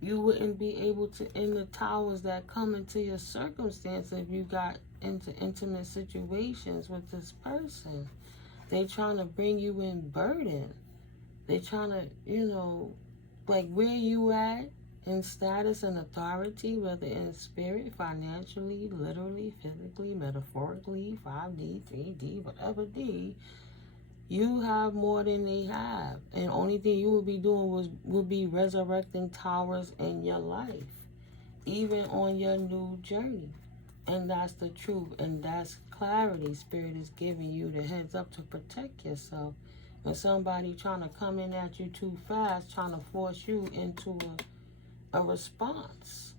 You wouldn't be able to end the towers that come into your circumstance if you got into intimate situations with this person. They trying to bring you in burden. They trying to, like where you at in status and authority, whether in spirit, financially, literally, physically, metaphorically, 5D, 3D, whatever D, you have more than they have. And only thing you would be doing would be resurrecting towers in your life, even on your new journey. And that's the truth, and that's clarity. Spirit is giving you the heads up to protect yourself. When somebody trying to come in at you too fast, trying to force you into a response,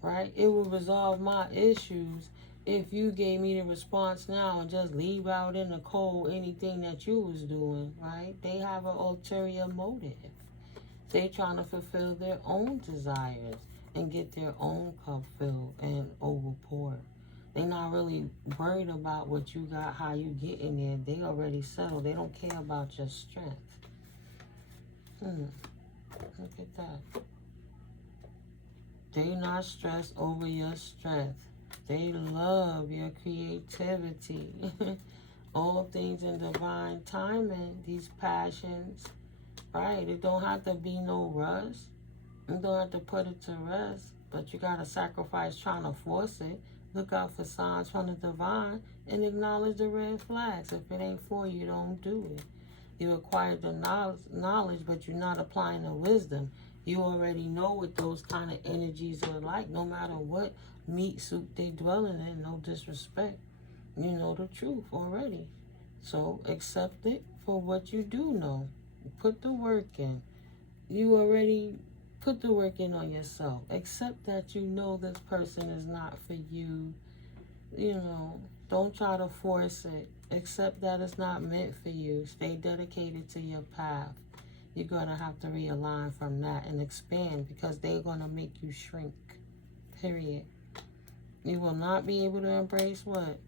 right? It will resolve my issues if you gave me the response now and just leave out in the cold anything that you was doing, right? They have an ulterior motive. They trying to fulfill their own desires and get their own cup filled and overpoured. They not really worried about what you got, how you get in there. They already settled. They don't care about your strength. Look at that. They not stressed over your strength. They love your creativity. All things in divine timing, these passions, right? It don't have to be no rush. You don't have to put it to rest, but you got to sacrifice trying to force it. Look out for signs from the divine and acknowledge the red flags. If it ain't for you, don't do it. You acquired the knowledge, but you're not applying the wisdom. You already know what those kind of energies are like, no matter what meat suit they dwelling in, no disrespect. You know the truth already. So accept it for what you do know. Put the work in. You already put the work in on yourself. Accept that you know this person is not for you. Don't try to force it. Accept that it's not meant for you. Stay dedicated to your path. You're going to have to realign from that and expand, because they're going to make you shrink. Period. You will not be able to embrace what?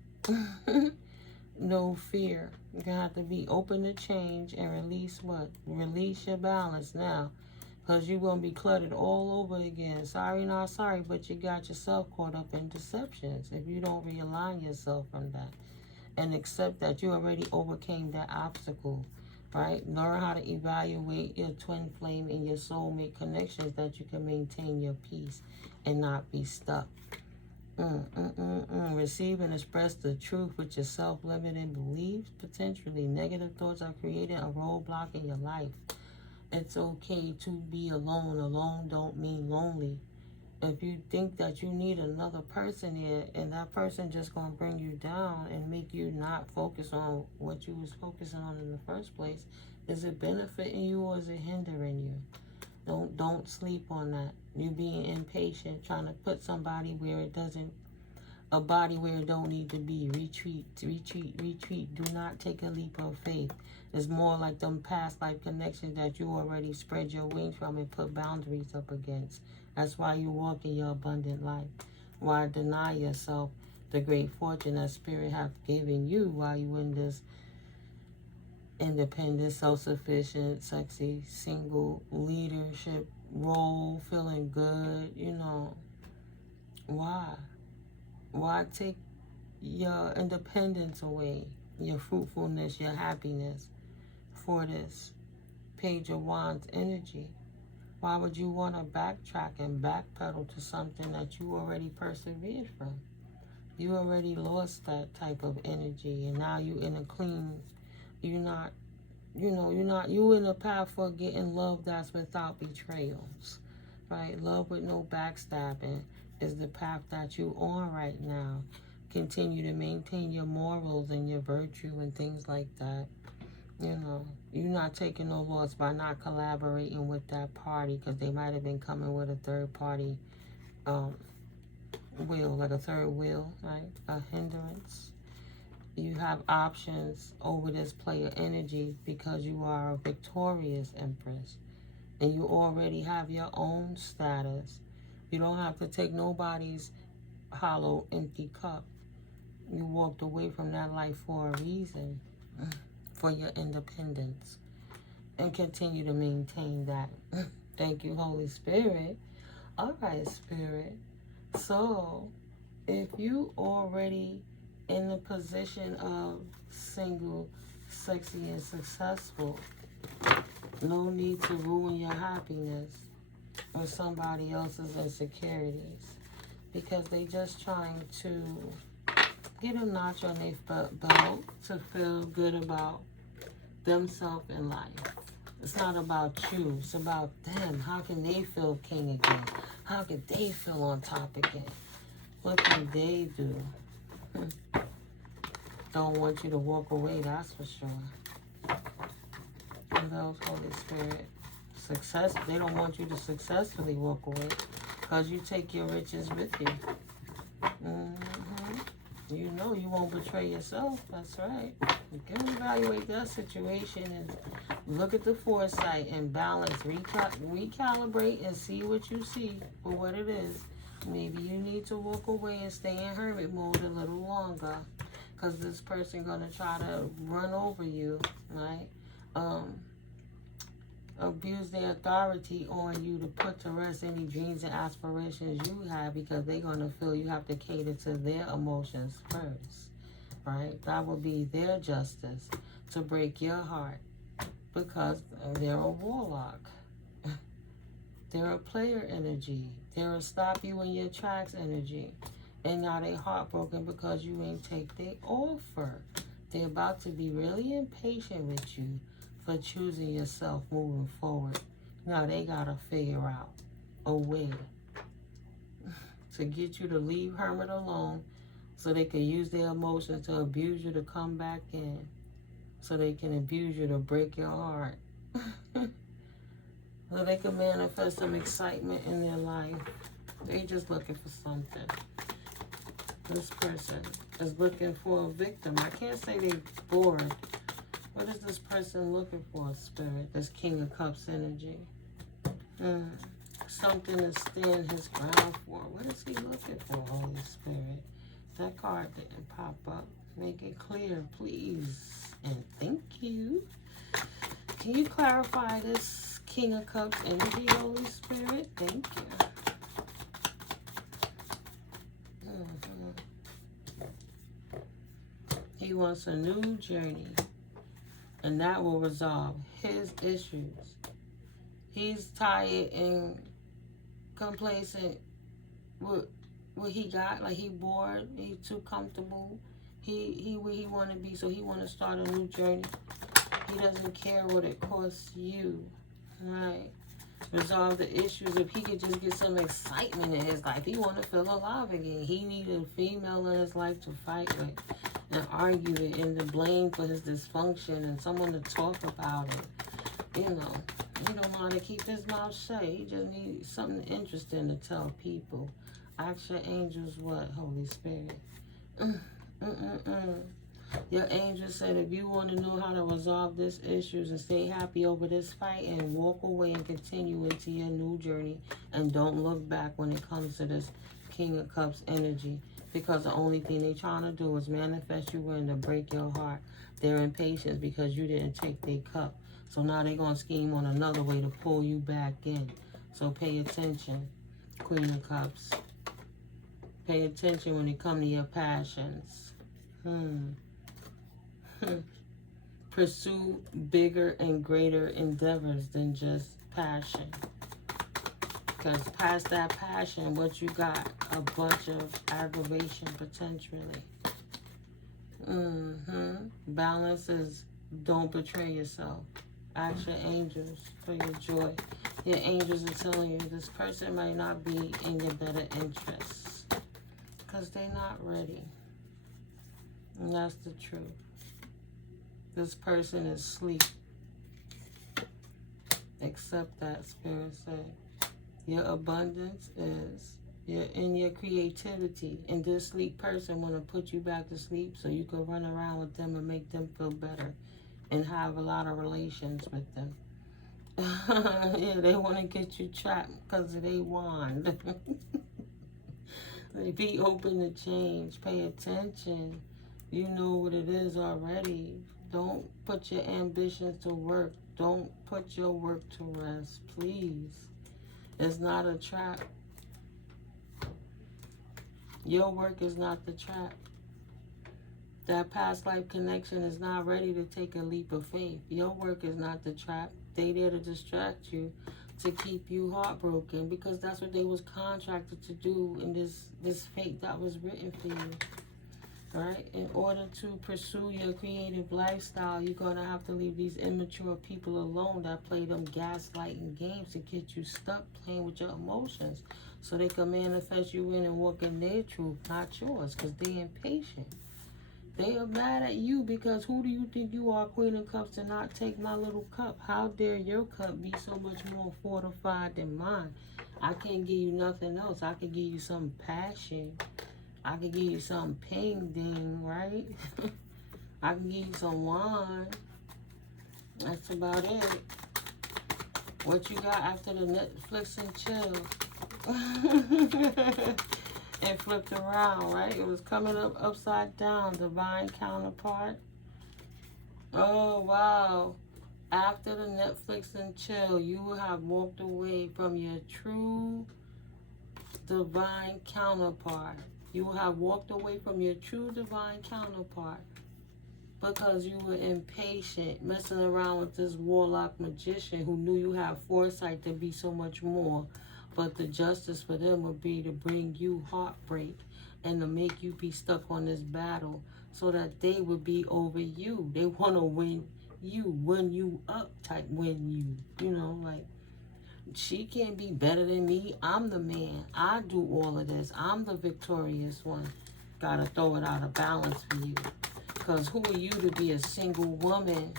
No fear. You're going to have to be open to change and release what? Release your balance now. Because you're going to be cluttered all over again. Sorry, not sorry, but you got yourself caught up in deceptions if you don't realign yourself from that. And accept that you already overcame that obstacle, right? Learn how to evaluate your twin flame and your soulmate connections, that you can maintain your peace and not be stuck. Receive and express the truth with your self-limiting beliefs. Potentially negative thoughts are creating a roadblock in your life. It's okay to be alone. Alone don't mean lonely. If you think that you need another person here, and that person just going to bring you down and make you not focus on what you was focusing on in the first place, is it benefiting you or is it hindering you? Don't sleep on that. You being impatient, trying to put somebody where it doesn't, a body where it don't need to be. Retreat, retreat, retreat. Do not take a leap of faith. It's more like them past life connections that you already spread your wings from and put boundaries up against. That's why you walk in your abundant life. Why deny yourself the great fortune that Spirit have given you while you in this independent, self-sufficient, sexy, single leadership role, feeling good, Why? Why take your independence away, your fruitfulness, your happiness for this Page of Wands energy? Why would you want to backtrack and backpedal to something that you already persevered from? You already lost that type of energy, and now you in a clean, You're not, you in a path for getting love that's without betrayals, right? Love with no backstabbing is the path that you on right now. Continue to maintain your morals and your virtue and things like that. You're not taking no loss by not collaborating with that party, because they might have been coming with a third party will, like a third wheel, right? A hindrance. You have options over this player energy because you are a victorious empress. And you already have your own status. You don't have to take nobody's hollow, empty cup. You walked away from that life for a reason, for your independence. And continue to maintain that. Thank you, Holy Spirit. All right, Spirit. So, if you already in the position of single, sexy, and successful, no need to ruin your happiness with somebody else's insecurities, because they just trying to get a notch on their belt to feel good about themselves in life. It's not about you. It's about them. How can they feel king again? How can they feel on top again? What can they do? Don't want you to walk away, that's for sure. And those, Holy Spirit, success, they don't want you to successfully walk away, because you take your riches with you. You know you won't betray yourself. That's right. You can evaluate that situation and look at the foresight and balance, recalibrate, and see what you see for what it is. Maybe you need to walk away and stay in hermit mode a little longer, because this person going to try to run over you, right? Abuse their authority on you to put to rest any dreams and aspirations you have, because they're going to feel you have to cater to their emotions first, right? That will be their justice to break your heart, because they're a warlock. They're a player energy. They're a stop you in your tracks energy. And now they heartbroken because you ain't take their offer. They're about to be really impatient with you for choosing yourself moving forward. Now they got to figure out a way to get you to leave hermit alone, so they can use their emotions to abuse you to come back in, so they can abuse you to break your heart. So they can manifest some excitement in their life. They just looking for something. This person is looking for a victim. I can't say they bored. What is this person looking for, Spirit? This King of Cups energy. Something to stand his ground for. What is he looking for, Holy Spirit? That card didn't pop up. Make it clear, please. And thank you. Can you clarify this King of Cups energy, Holy Spirit? Thank you. He wants a new journey, and that will resolve his issues. He's tired and complacent with what he got. Like, he bored, he's too comfortable. He where he want to be, so he want to start a new journey. He doesn't care what it costs you, right? Resolve the issues. If he could just get some excitement in his life, he want to feel alive again. He needed a female in his life to fight with and argue it, and the blame for his dysfunction, and someone to talk about it. He don't know how to keep his mouth shut. He just needs something interesting to tell people. Ask your angels what, Holy Spirit? Your angel said, if you want to know how to resolve these issues and stay happy over this fight, and walk away and continue into your new journey, and don't look back when it comes to this King of Cups energy, because the only thing they're trying to do is manifest you in to break your heart. They're impatient because you didn't take their cup. So now they're going to scheme on another way to pull you back in. So pay attention, Queen of Cups. Pay attention when it comes to your passions. Pursue bigger and greater endeavors than just passion. Because past that passion, what you got? A bunch of aggravation, potentially. Balance is Don't betray yourself. Ask your angels for your joy. Your angels are telling you this person might not be in your better interests because they're not ready. And that's the truth. This person is asleep. Accept that, Spirit said. Your abundance is in your creativity. And this sleep person want to put you back to sleep so you can run around with them and make them feel better and have a lot of relations with them. Yeah, they want to get you trapped because of their wand. Be open to change. Pay attention. You know what it is already. Don't put your ambitions to work. Don't put your work to rest, please. It's not a trap. Your work is not the trap. That past life connection is not ready to take a leap of faith. Your work is not the trap. They there to distract you, to keep you heartbroken, because that's what they was contracted to do in this fate that was written for you. Right? In order to pursue your creative lifestyle, you're going to have to leave these immature people alone that play them gaslighting games to get you stuck playing with your emotions so they can manifest you in and walk in their truth, not yours, because they're impatient. They are mad at you because who do you think you are, Queen of Cups, to not take my little cup? How dare your cup be so much more fortified than mine? I can't give you nothing else. I can give you some passion. I can give you some ping ding, right? I can give you some wine. That's about it. What you got after the Netflix and chill? And flipped around, right? It was coming up upside down, divine counterpart. Oh, wow. After the Netflix and chill, you will have walked away from your true divine counterpart. You will have walked away from your true divine counterpart because you were impatient, messing around with this warlock magician who knew you had foresight to be so much more. But the justice for them would be to bring you heartbreak and to make you be stuck on this battle so that they would be over you. They want to win you up type win you. You know, like, she can't be better than me. I'm the man. I do all of this. I'm the victorious one. Gotta throw it out of balance for you. Because who are you to be a single woman,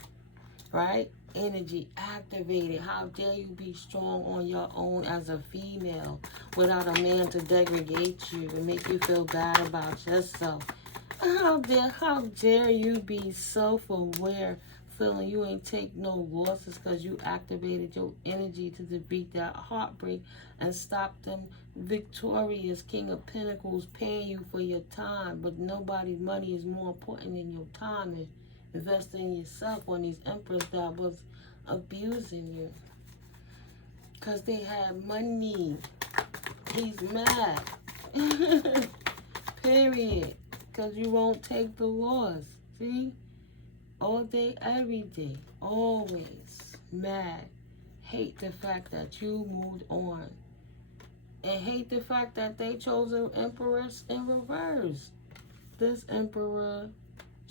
right? Energy activated. How dare you be strong on your own as a female without a man to degrade you and make you feel bad about yourself? How dare you be self-aware, feeling you ain't take no losses because you activated your energy to defeat that heartbreak and stop them victorious King of Pentacles paying you for your time. But nobody's money is more important than your time, and invest in yourself on these emperors that was abusing you because they had money. He's mad. Period. Because you won't take the loss. See? All day, every day. Always mad. Hate the fact that you moved on. And hate the fact that they chose an empress in reverse. This emperor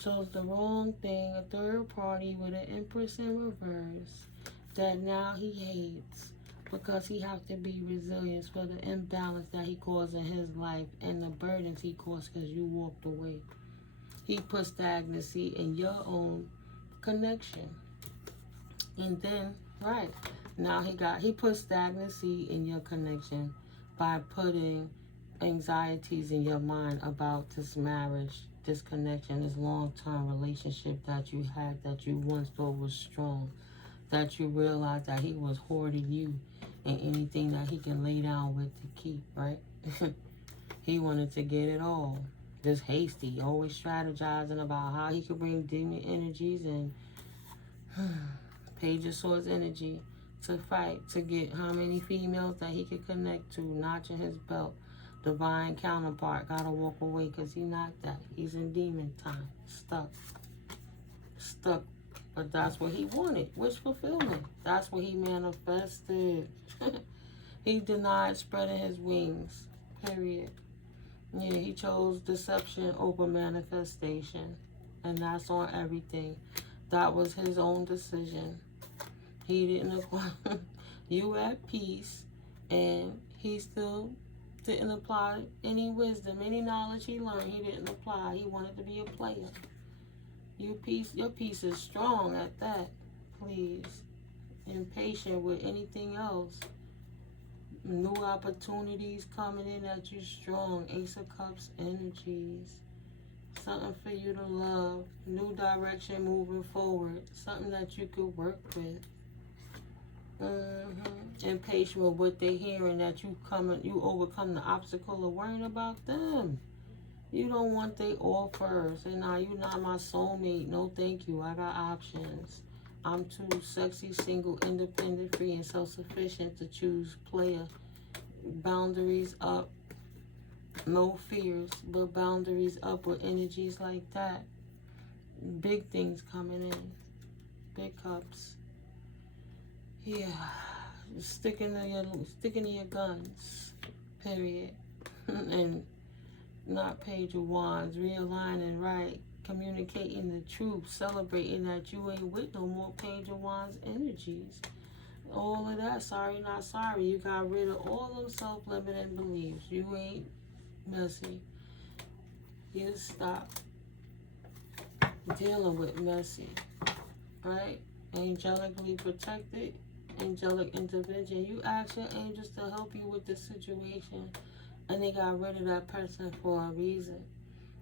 chose the wrong thing, a third party with an empress in reverse that now he hates because he has to be resilient for the imbalance that he caused in his life and the burdens he caused because you walked away. He put stagnancy in your own connection. And then, right, now he put stagnancy in your connection by putting anxieties in your mind about this marriage, this connection, this long-term relationship that you had that you once thought was strong, that you realized that he was hoarding you and anything that he can lay down with to keep, right? He wanted to get it all. Just hasty, always strategizing about how he could bring demon energies and Page of Swords energy to fight, to get how many females that he could connect to, notching his belt. Divine counterpart gotta walk away because he not that. He's in demon time. Stuck. But that's what he wanted. Wish fulfillment. That's what he manifested. He denied spreading his wings. Period. Yeah, he chose deception over manifestation. And that's on everything. That was his own decision. He didn't you at peace, and he still didn't apply any wisdom, any knowledge he learned. He didn't apply. He wanted to be a player. Your peace is strong at that. Please, impatient with anything else. New opportunities coming in at you strong. Ace of Cups energies. Something for you to love. New direction moving forward. Something that you could work with. Impatient with what they're hearing, that you overcome the obstacle of worrying about them. You don't want they offers. And now you're not my soulmate. No thank you. I got options. I'm too sexy, single, independent, free, and self-sufficient to choose player. Boundaries up. No fears, but boundaries up with energies like that. Big things coming in. Big cups. Yeah. Sticking to your guns. Period. And not Page of Wands. Realigning right. Communicating the truth. Celebrating that you ain't with no more Page of Wands energies. All of that. Sorry, not sorry. You got rid of all them self-limiting beliefs. You ain't messy. You stop dealing with messy. Right? Angelically protected. Angelic intervention. You ask your angels to help you with this situation, and they got rid of that person for a reason.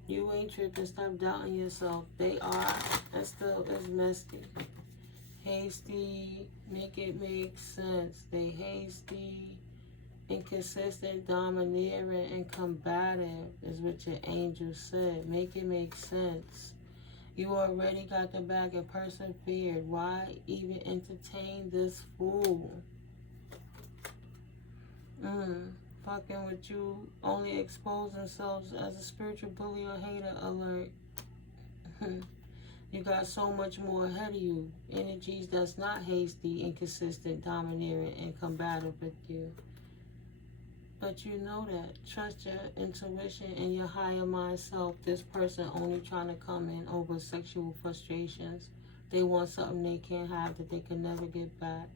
You ain't tripping. Stop doubting yourself. They are, and still is messy. Hasty. Make it make sense. They hasty, inconsistent, domineering, and combative is what your angel said. Make it make sense. You already got the bag and persevered. Why even entertain this fool? Fucking with you only expose themselves as a spiritual bully or hater alert. You got so much more ahead of you. Energies that's not hasty, inconsistent, domineering, and combative with you. But you know that. Trust your intuition and your higher mind self. This person only trying to come in over sexual frustrations. They want something they can't have that they can never get back.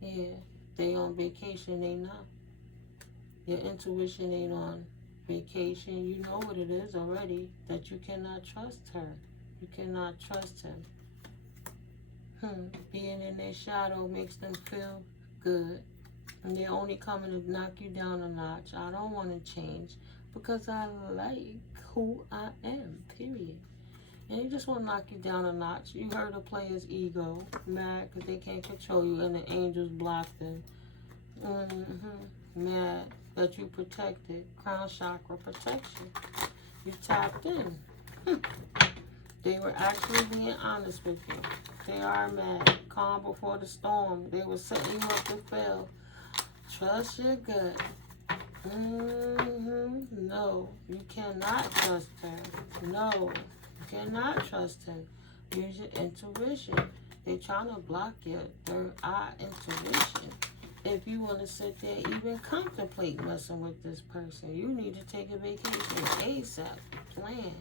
Yeah, they on vacation, they not. Your intuition ain't on vacation. You know what it is already, that you cannot trust her. You cannot trust him. Being in their shadow makes them feel good. And they're only coming to knock you down a notch. I don't want to change because I like who I am, period. And they just want to knock you down a notch. You hurt a player's ego, mad because they can't control you and the angels block them. Mad that you protected. Crown chakra protection. You tapped in. They were actually being honest with you. They are mad. Calm before the storm. They were setting you up to fail. Trust your gut. No, you cannot trust her. No, you cannot trust him. Use your intuition. They're trying to block your third eye intuition. If you want to sit there, even contemplate messing with this person, you need to take a vacation ASAP. Plan.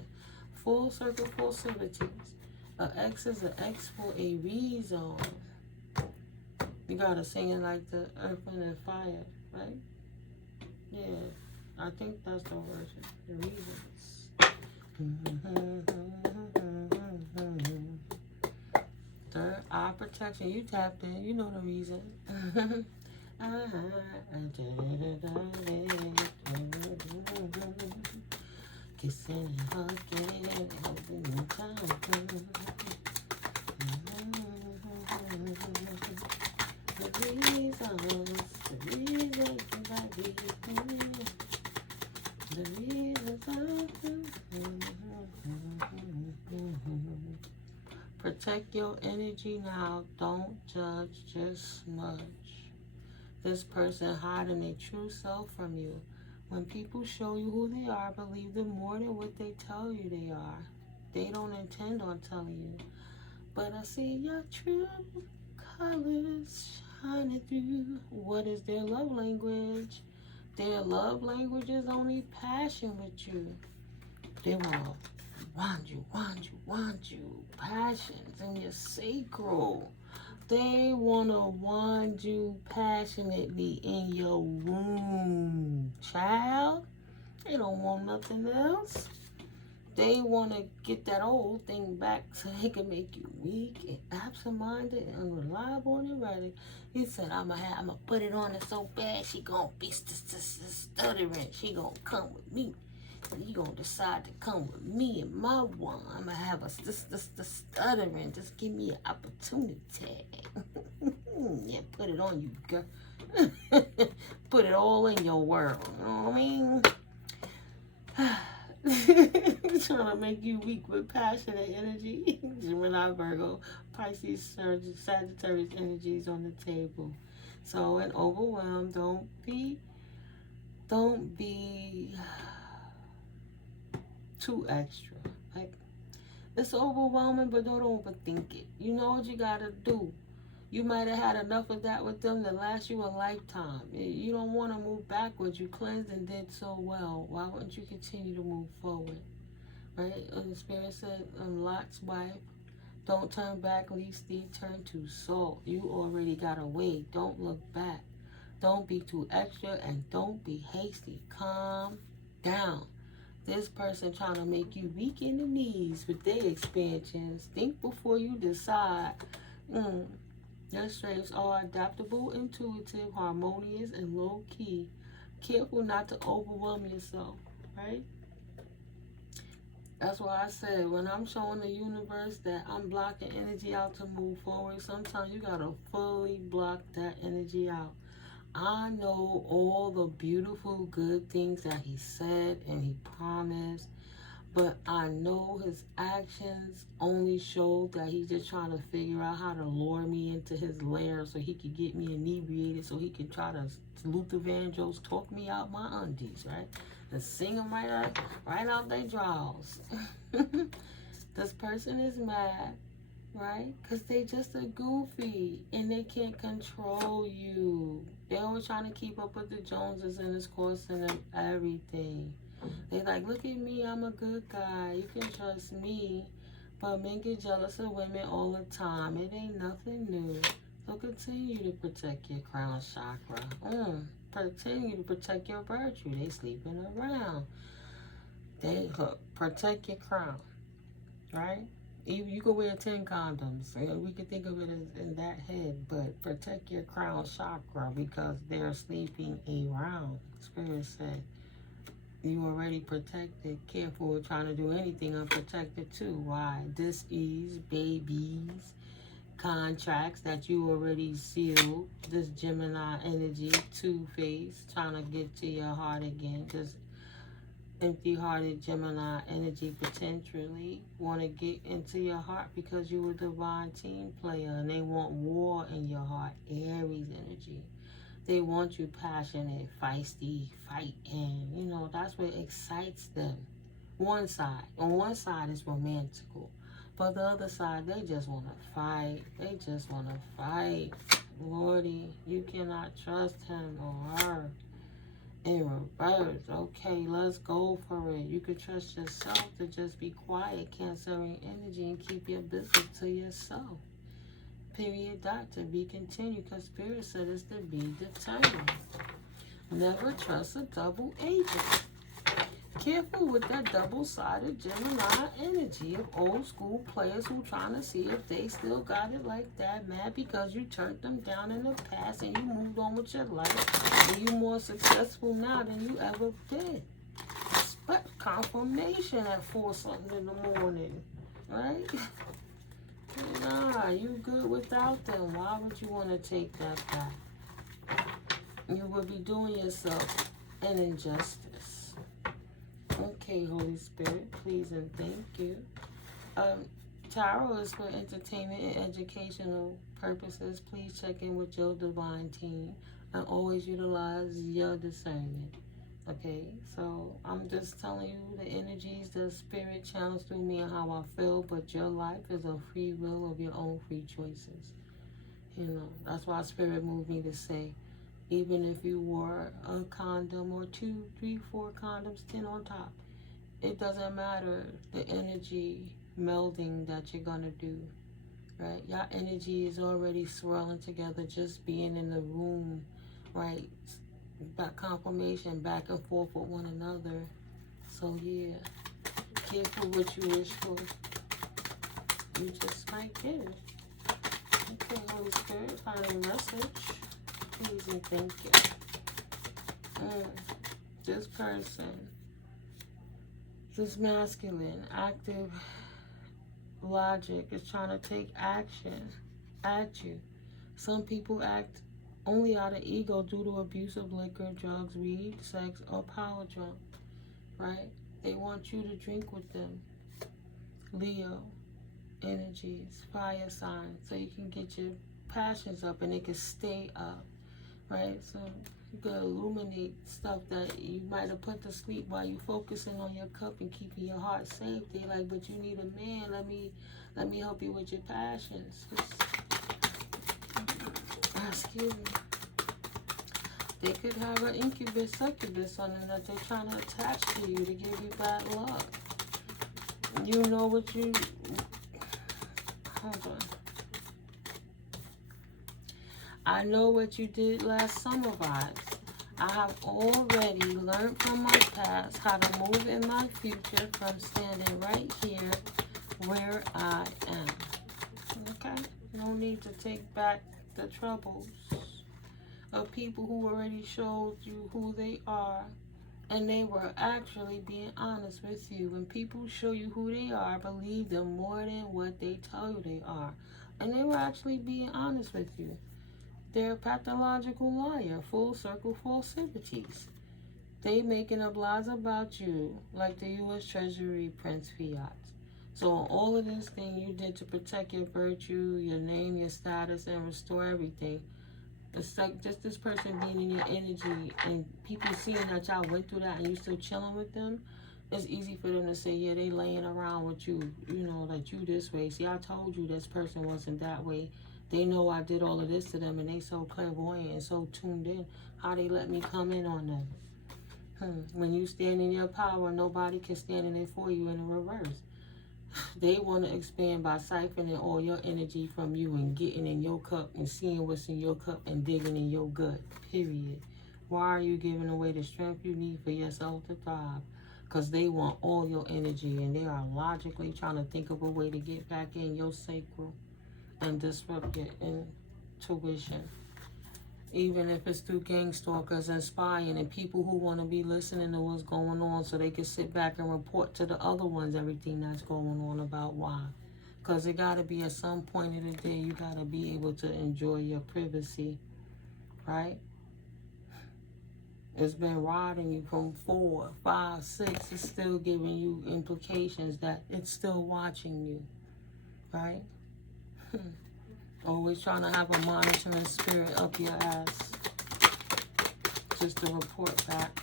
Full circle festivities. An X is an X for a reason. You gotta sing it like the earth, wind, and fire, right? Yeah, I think that's the word. The reasons. Third eye protection. You tapped in. You know the reason. Kissing and hugging and holding time. The reasons I be the reasons Protect your energy now. Don't judge, just smudge. This person hiding their true self from you. When people show you who they are, believe them more than what they tell you they are. They don't intend on telling you. But I see your true colors shining through. What is their love language? Their love language is only passion with you. They want to want you. Passions in your sacral. They want to want you passionately in your womb, child. They don't want nothing else. They want to get that old thing back so they can make you weak and absent-minded and unreliable and erratic. He said, I'm gonna put it on her so bad she gonna be stuttering. She gonna come with me. You gonna decide to come with me and my one. I'm gonna have a stuttering. Just give me an opportunity. Yeah, put it on you, girl. Put it all in your world. You know what I mean? Trying to make you weak with passionate energy. Gemini, Virgo, Pisces, Sagittarius energies on the table. So, and overwhelmed, don't be too extra. Like, it's overwhelming, but don't overthink it. You know what you gotta do. You might have had enough of that with them to last you a lifetime. You don't want to move backwards. You cleansed and did so well. Why wouldn't you continue to move forward? Right? And the Spirit said, Lot's wife, don't turn back, lest thee turn to salt. You already got away. Don't look back. Don't be too extra and don't be hasty. Calm down. This person trying to make you weak in the knees with their expansions. Think before you decide. Their strengths are adaptable, intuitive, harmonious, and low-key. Careful not to overwhelm yourself, right? That's why I said, when I'm showing the universe that I'm blocking energy out to move forward, sometimes you got to fully block that energy out. I know all the beautiful, good things that he said and he promised, but I know his actions only show that he's just trying to figure out how to lure me into his lair so he could get me inebriated, so he can try to Luther Vandross talk me out my undies, right? And sing them right out their drawers. This person is mad, right? Because they just a goofy and they can't control you. They're always trying to keep up with the Joneses and it's costing them everything. They like, look at me, I'm a good guy. You can trust me. But men get jealous of women all the time. It ain't nothing new. So continue to protect your crown chakra. Continue to protect your virtue. They sleeping around. They look, protect your crown, right? You can wear 10 condoms. We can think of it as in that head, but protect your crown chakra because they're sleeping around. Spirit said, you already protected. Careful with trying to do anything unprotected too. Why? Dis-ease, babies, contracts that you already sealed. This Gemini energy, two-faced, trying to get to your heart again. This empty-hearted Gemini energy potentially want to get into your heart because you a divine team player and they want war in your heart. Aries energy. They want you passionate, feisty, fighting. You know, that's what excites them. One side. On one side is romantical. But the other side, they just want to fight. They just want to fight. Lordy, you cannot trust him or her. In reverse. Okay, let's go for it. You can trust yourself to just be quiet, Cancerian energy, and keep your business to yourself. Period. Dot. To be continued, because Spirit said it's to be determined. Never trust a double agent. Careful with that double-sided Gemini energy of old school players who trying to see if they still got it like that. Mad because you turned them down in the past and you moved on with your life. And you more successful now than you ever did. Expect confirmation at 4 something in the morning. Right? Nah, you good without them. Why would you want to take that back? You would be doing yourself an injustice. Okay, Holy Spirit, please and thank you. Tarot is for entertainment and educational purposes. Please check in with your divine team and always utilize your discernment. Okay, so I'm just telling you the energies the Spirit channels through me and how I feel, but your life is a free will of your own free choices. You know, that's why Spirit moved me to say, even if you wore a condom or 2, 3, 4 condoms, 10 on top, it doesn't matter the energy melding that you're gonna do, right? Your energy is already swirling together just being in the room, right? Back confirmation back and forth with one another. So yeah, careful what you wish for. You just might get it. Okay, Holy Spirit, find a message. Please and thank you. This person, this masculine, active logic is trying to take action at you. Some people act only out of ego due to abuse of liquor, drugs, weed, sex, or power drunk, right? They want you to drink with them. Leo energies, fire signs, so you can get your passions up and it can stay up, right? So you can illuminate stuff that you might have put to sleep while you focusing on your cup and keeping your heart safe. They like, but you need a man. Let me help you with your passions. Excuse me. They could have an incubus, succubus on them that they're trying to attach to you to give you bad luck. You know what you... Hold on. I know what you did last summer, vibes. I have already learned from my past how to move in my future from standing right here where I am. Okay? No need to take back the troubles of people who already showed you who they are, and they were actually being honest with you. When people show you who they are, believe them more than what they tell you they are. And they were actually being honest with you. They're a pathological liar, full circle falsities. They making up lies about you like the U.S. Treasury Prince Fiat. So all of this thing you did to protect your virtue, your name, your status, and restore everything, it's like just this person being in your energy and people seeing that y'all went through that and you still chilling with them. It's easy for them to say, yeah, they laying around with you, you know, like you this way. See, I told you this person wasn't that way. They know I did all of this to them and they so clairvoyant and so tuned in. How they let me come in on them. When you stand in your power, nobody can stand in it for you in the reverse. They want to expand by siphoning all your energy from you and getting in your cup and seeing what's in your cup and digging in your gut, period. Why are you giving away the strength you need for yourself to thrive? Because they want all your energy and they are logically trying to think of a way to get back in your sacral and disrupt your intuition. Even if it's through gang stalkers and spying and people who want to be listening to what's going on so they can sit back and report to the other ones everything that's going on about why. Because it got to be at some point of the day, you got to be able to enjoy your privacy, right? It's been riding you from 4, 5, 6. It's still giving you implications that it's still watching you, right? Always trying to have a monitoring spirit up your ass just to report back.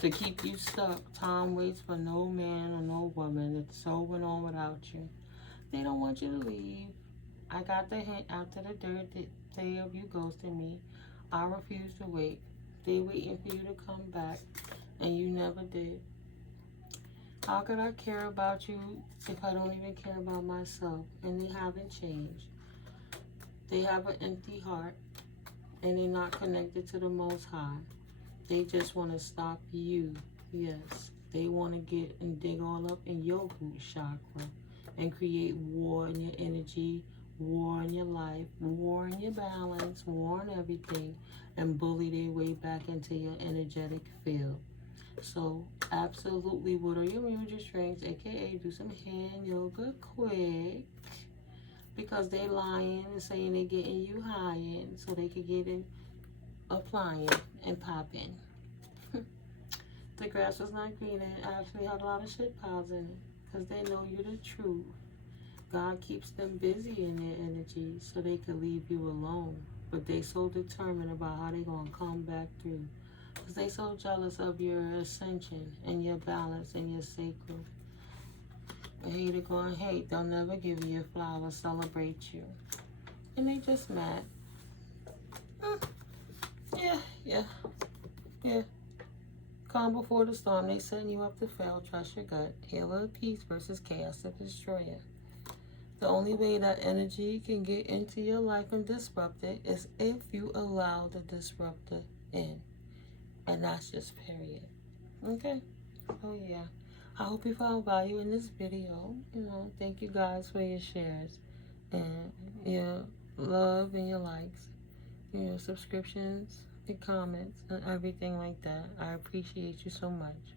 To keep you stuck. Time waits for no man or no woman. It's so went on without you. They don't want you to leave. I got the hint after the third day of you ghosting me. I refuse to wait. They're waiting for you to come back and you never did. How could I care about you if I don't even care about myself? And they haven't changed. They have an empty heart and they're not connected to the Most High. They just want to stop you. Yes, they want to get and dig all up in your root chakra and create war in your energy, war in your life, war in your balance, war in everything, and bully their way back into your energetic field. So absolutely water your mutual strengths, aka do some hand yoga quick, because they lying and saying they getting you high in so they could get in applying and popping. The grass was not green and it actually had a lot of shit piles in it because they know you're the truth. God keeps them busy in their energy so they could leave you alone, but they so determined about how they gonna come back through because they so jealous of your ascension and your balance and your sacral. A hater gonna hate. They'll never give you a flower, celebrate you. And they just mad. Yeah. Calm before the storm. They setting you up to fail. Trust your gut. Healer of peace versus chaos to destroyer. The only way that energy can get into your life and disrupt it is if you allow the disruptor in. And that's just period. Okay? Oh, yeah. I hope you found value in this video. Thank you guys for your shares and your love and your likes, your subscriptions, your comments, and everything like that. I appreciate you so much.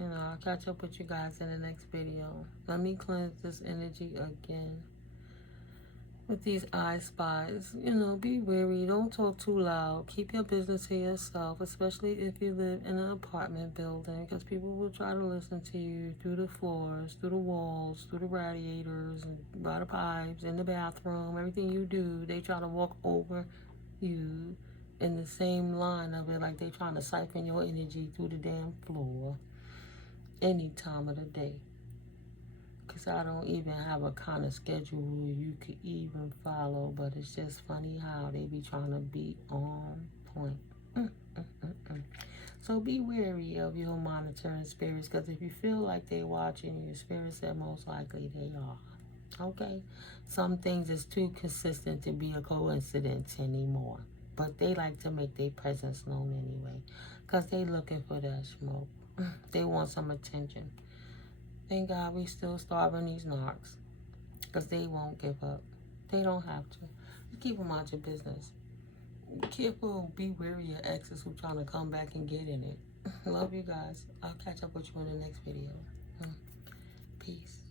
I'll catch up with you guys in the next video. Let me cleanse this energy again. With these eye spies, be wary. Don't talk too loud. Keep your business to yourself, especially if you live in an apartment building, because people will try to listen to you through the floors, through the walls, through the radiators, and by the pipes, in the bathroom. Everything you do, they try to walk over you in the same line of it, like they trying to siphon your energy through the damn floor any time of the day. Because I don't even have a kind of schedule you could even follow, but it's just funny how they be trying to be on point. So be wary of your monitoring spirits, because if you feel like they're watching your spirits, that most likely they are. Okay? Some things is too consistent to be a coincidence anymore, but they like to make their presence known anyway, because they looking for that smoke. They want some attention. Thank God we still starving these narcs, because they won't give up. They don't have to. Just keep them out your business. Be careful, be wary of exes who trying to come back and get in it. Love you guys. I'll catch up with you in the next video. Peace.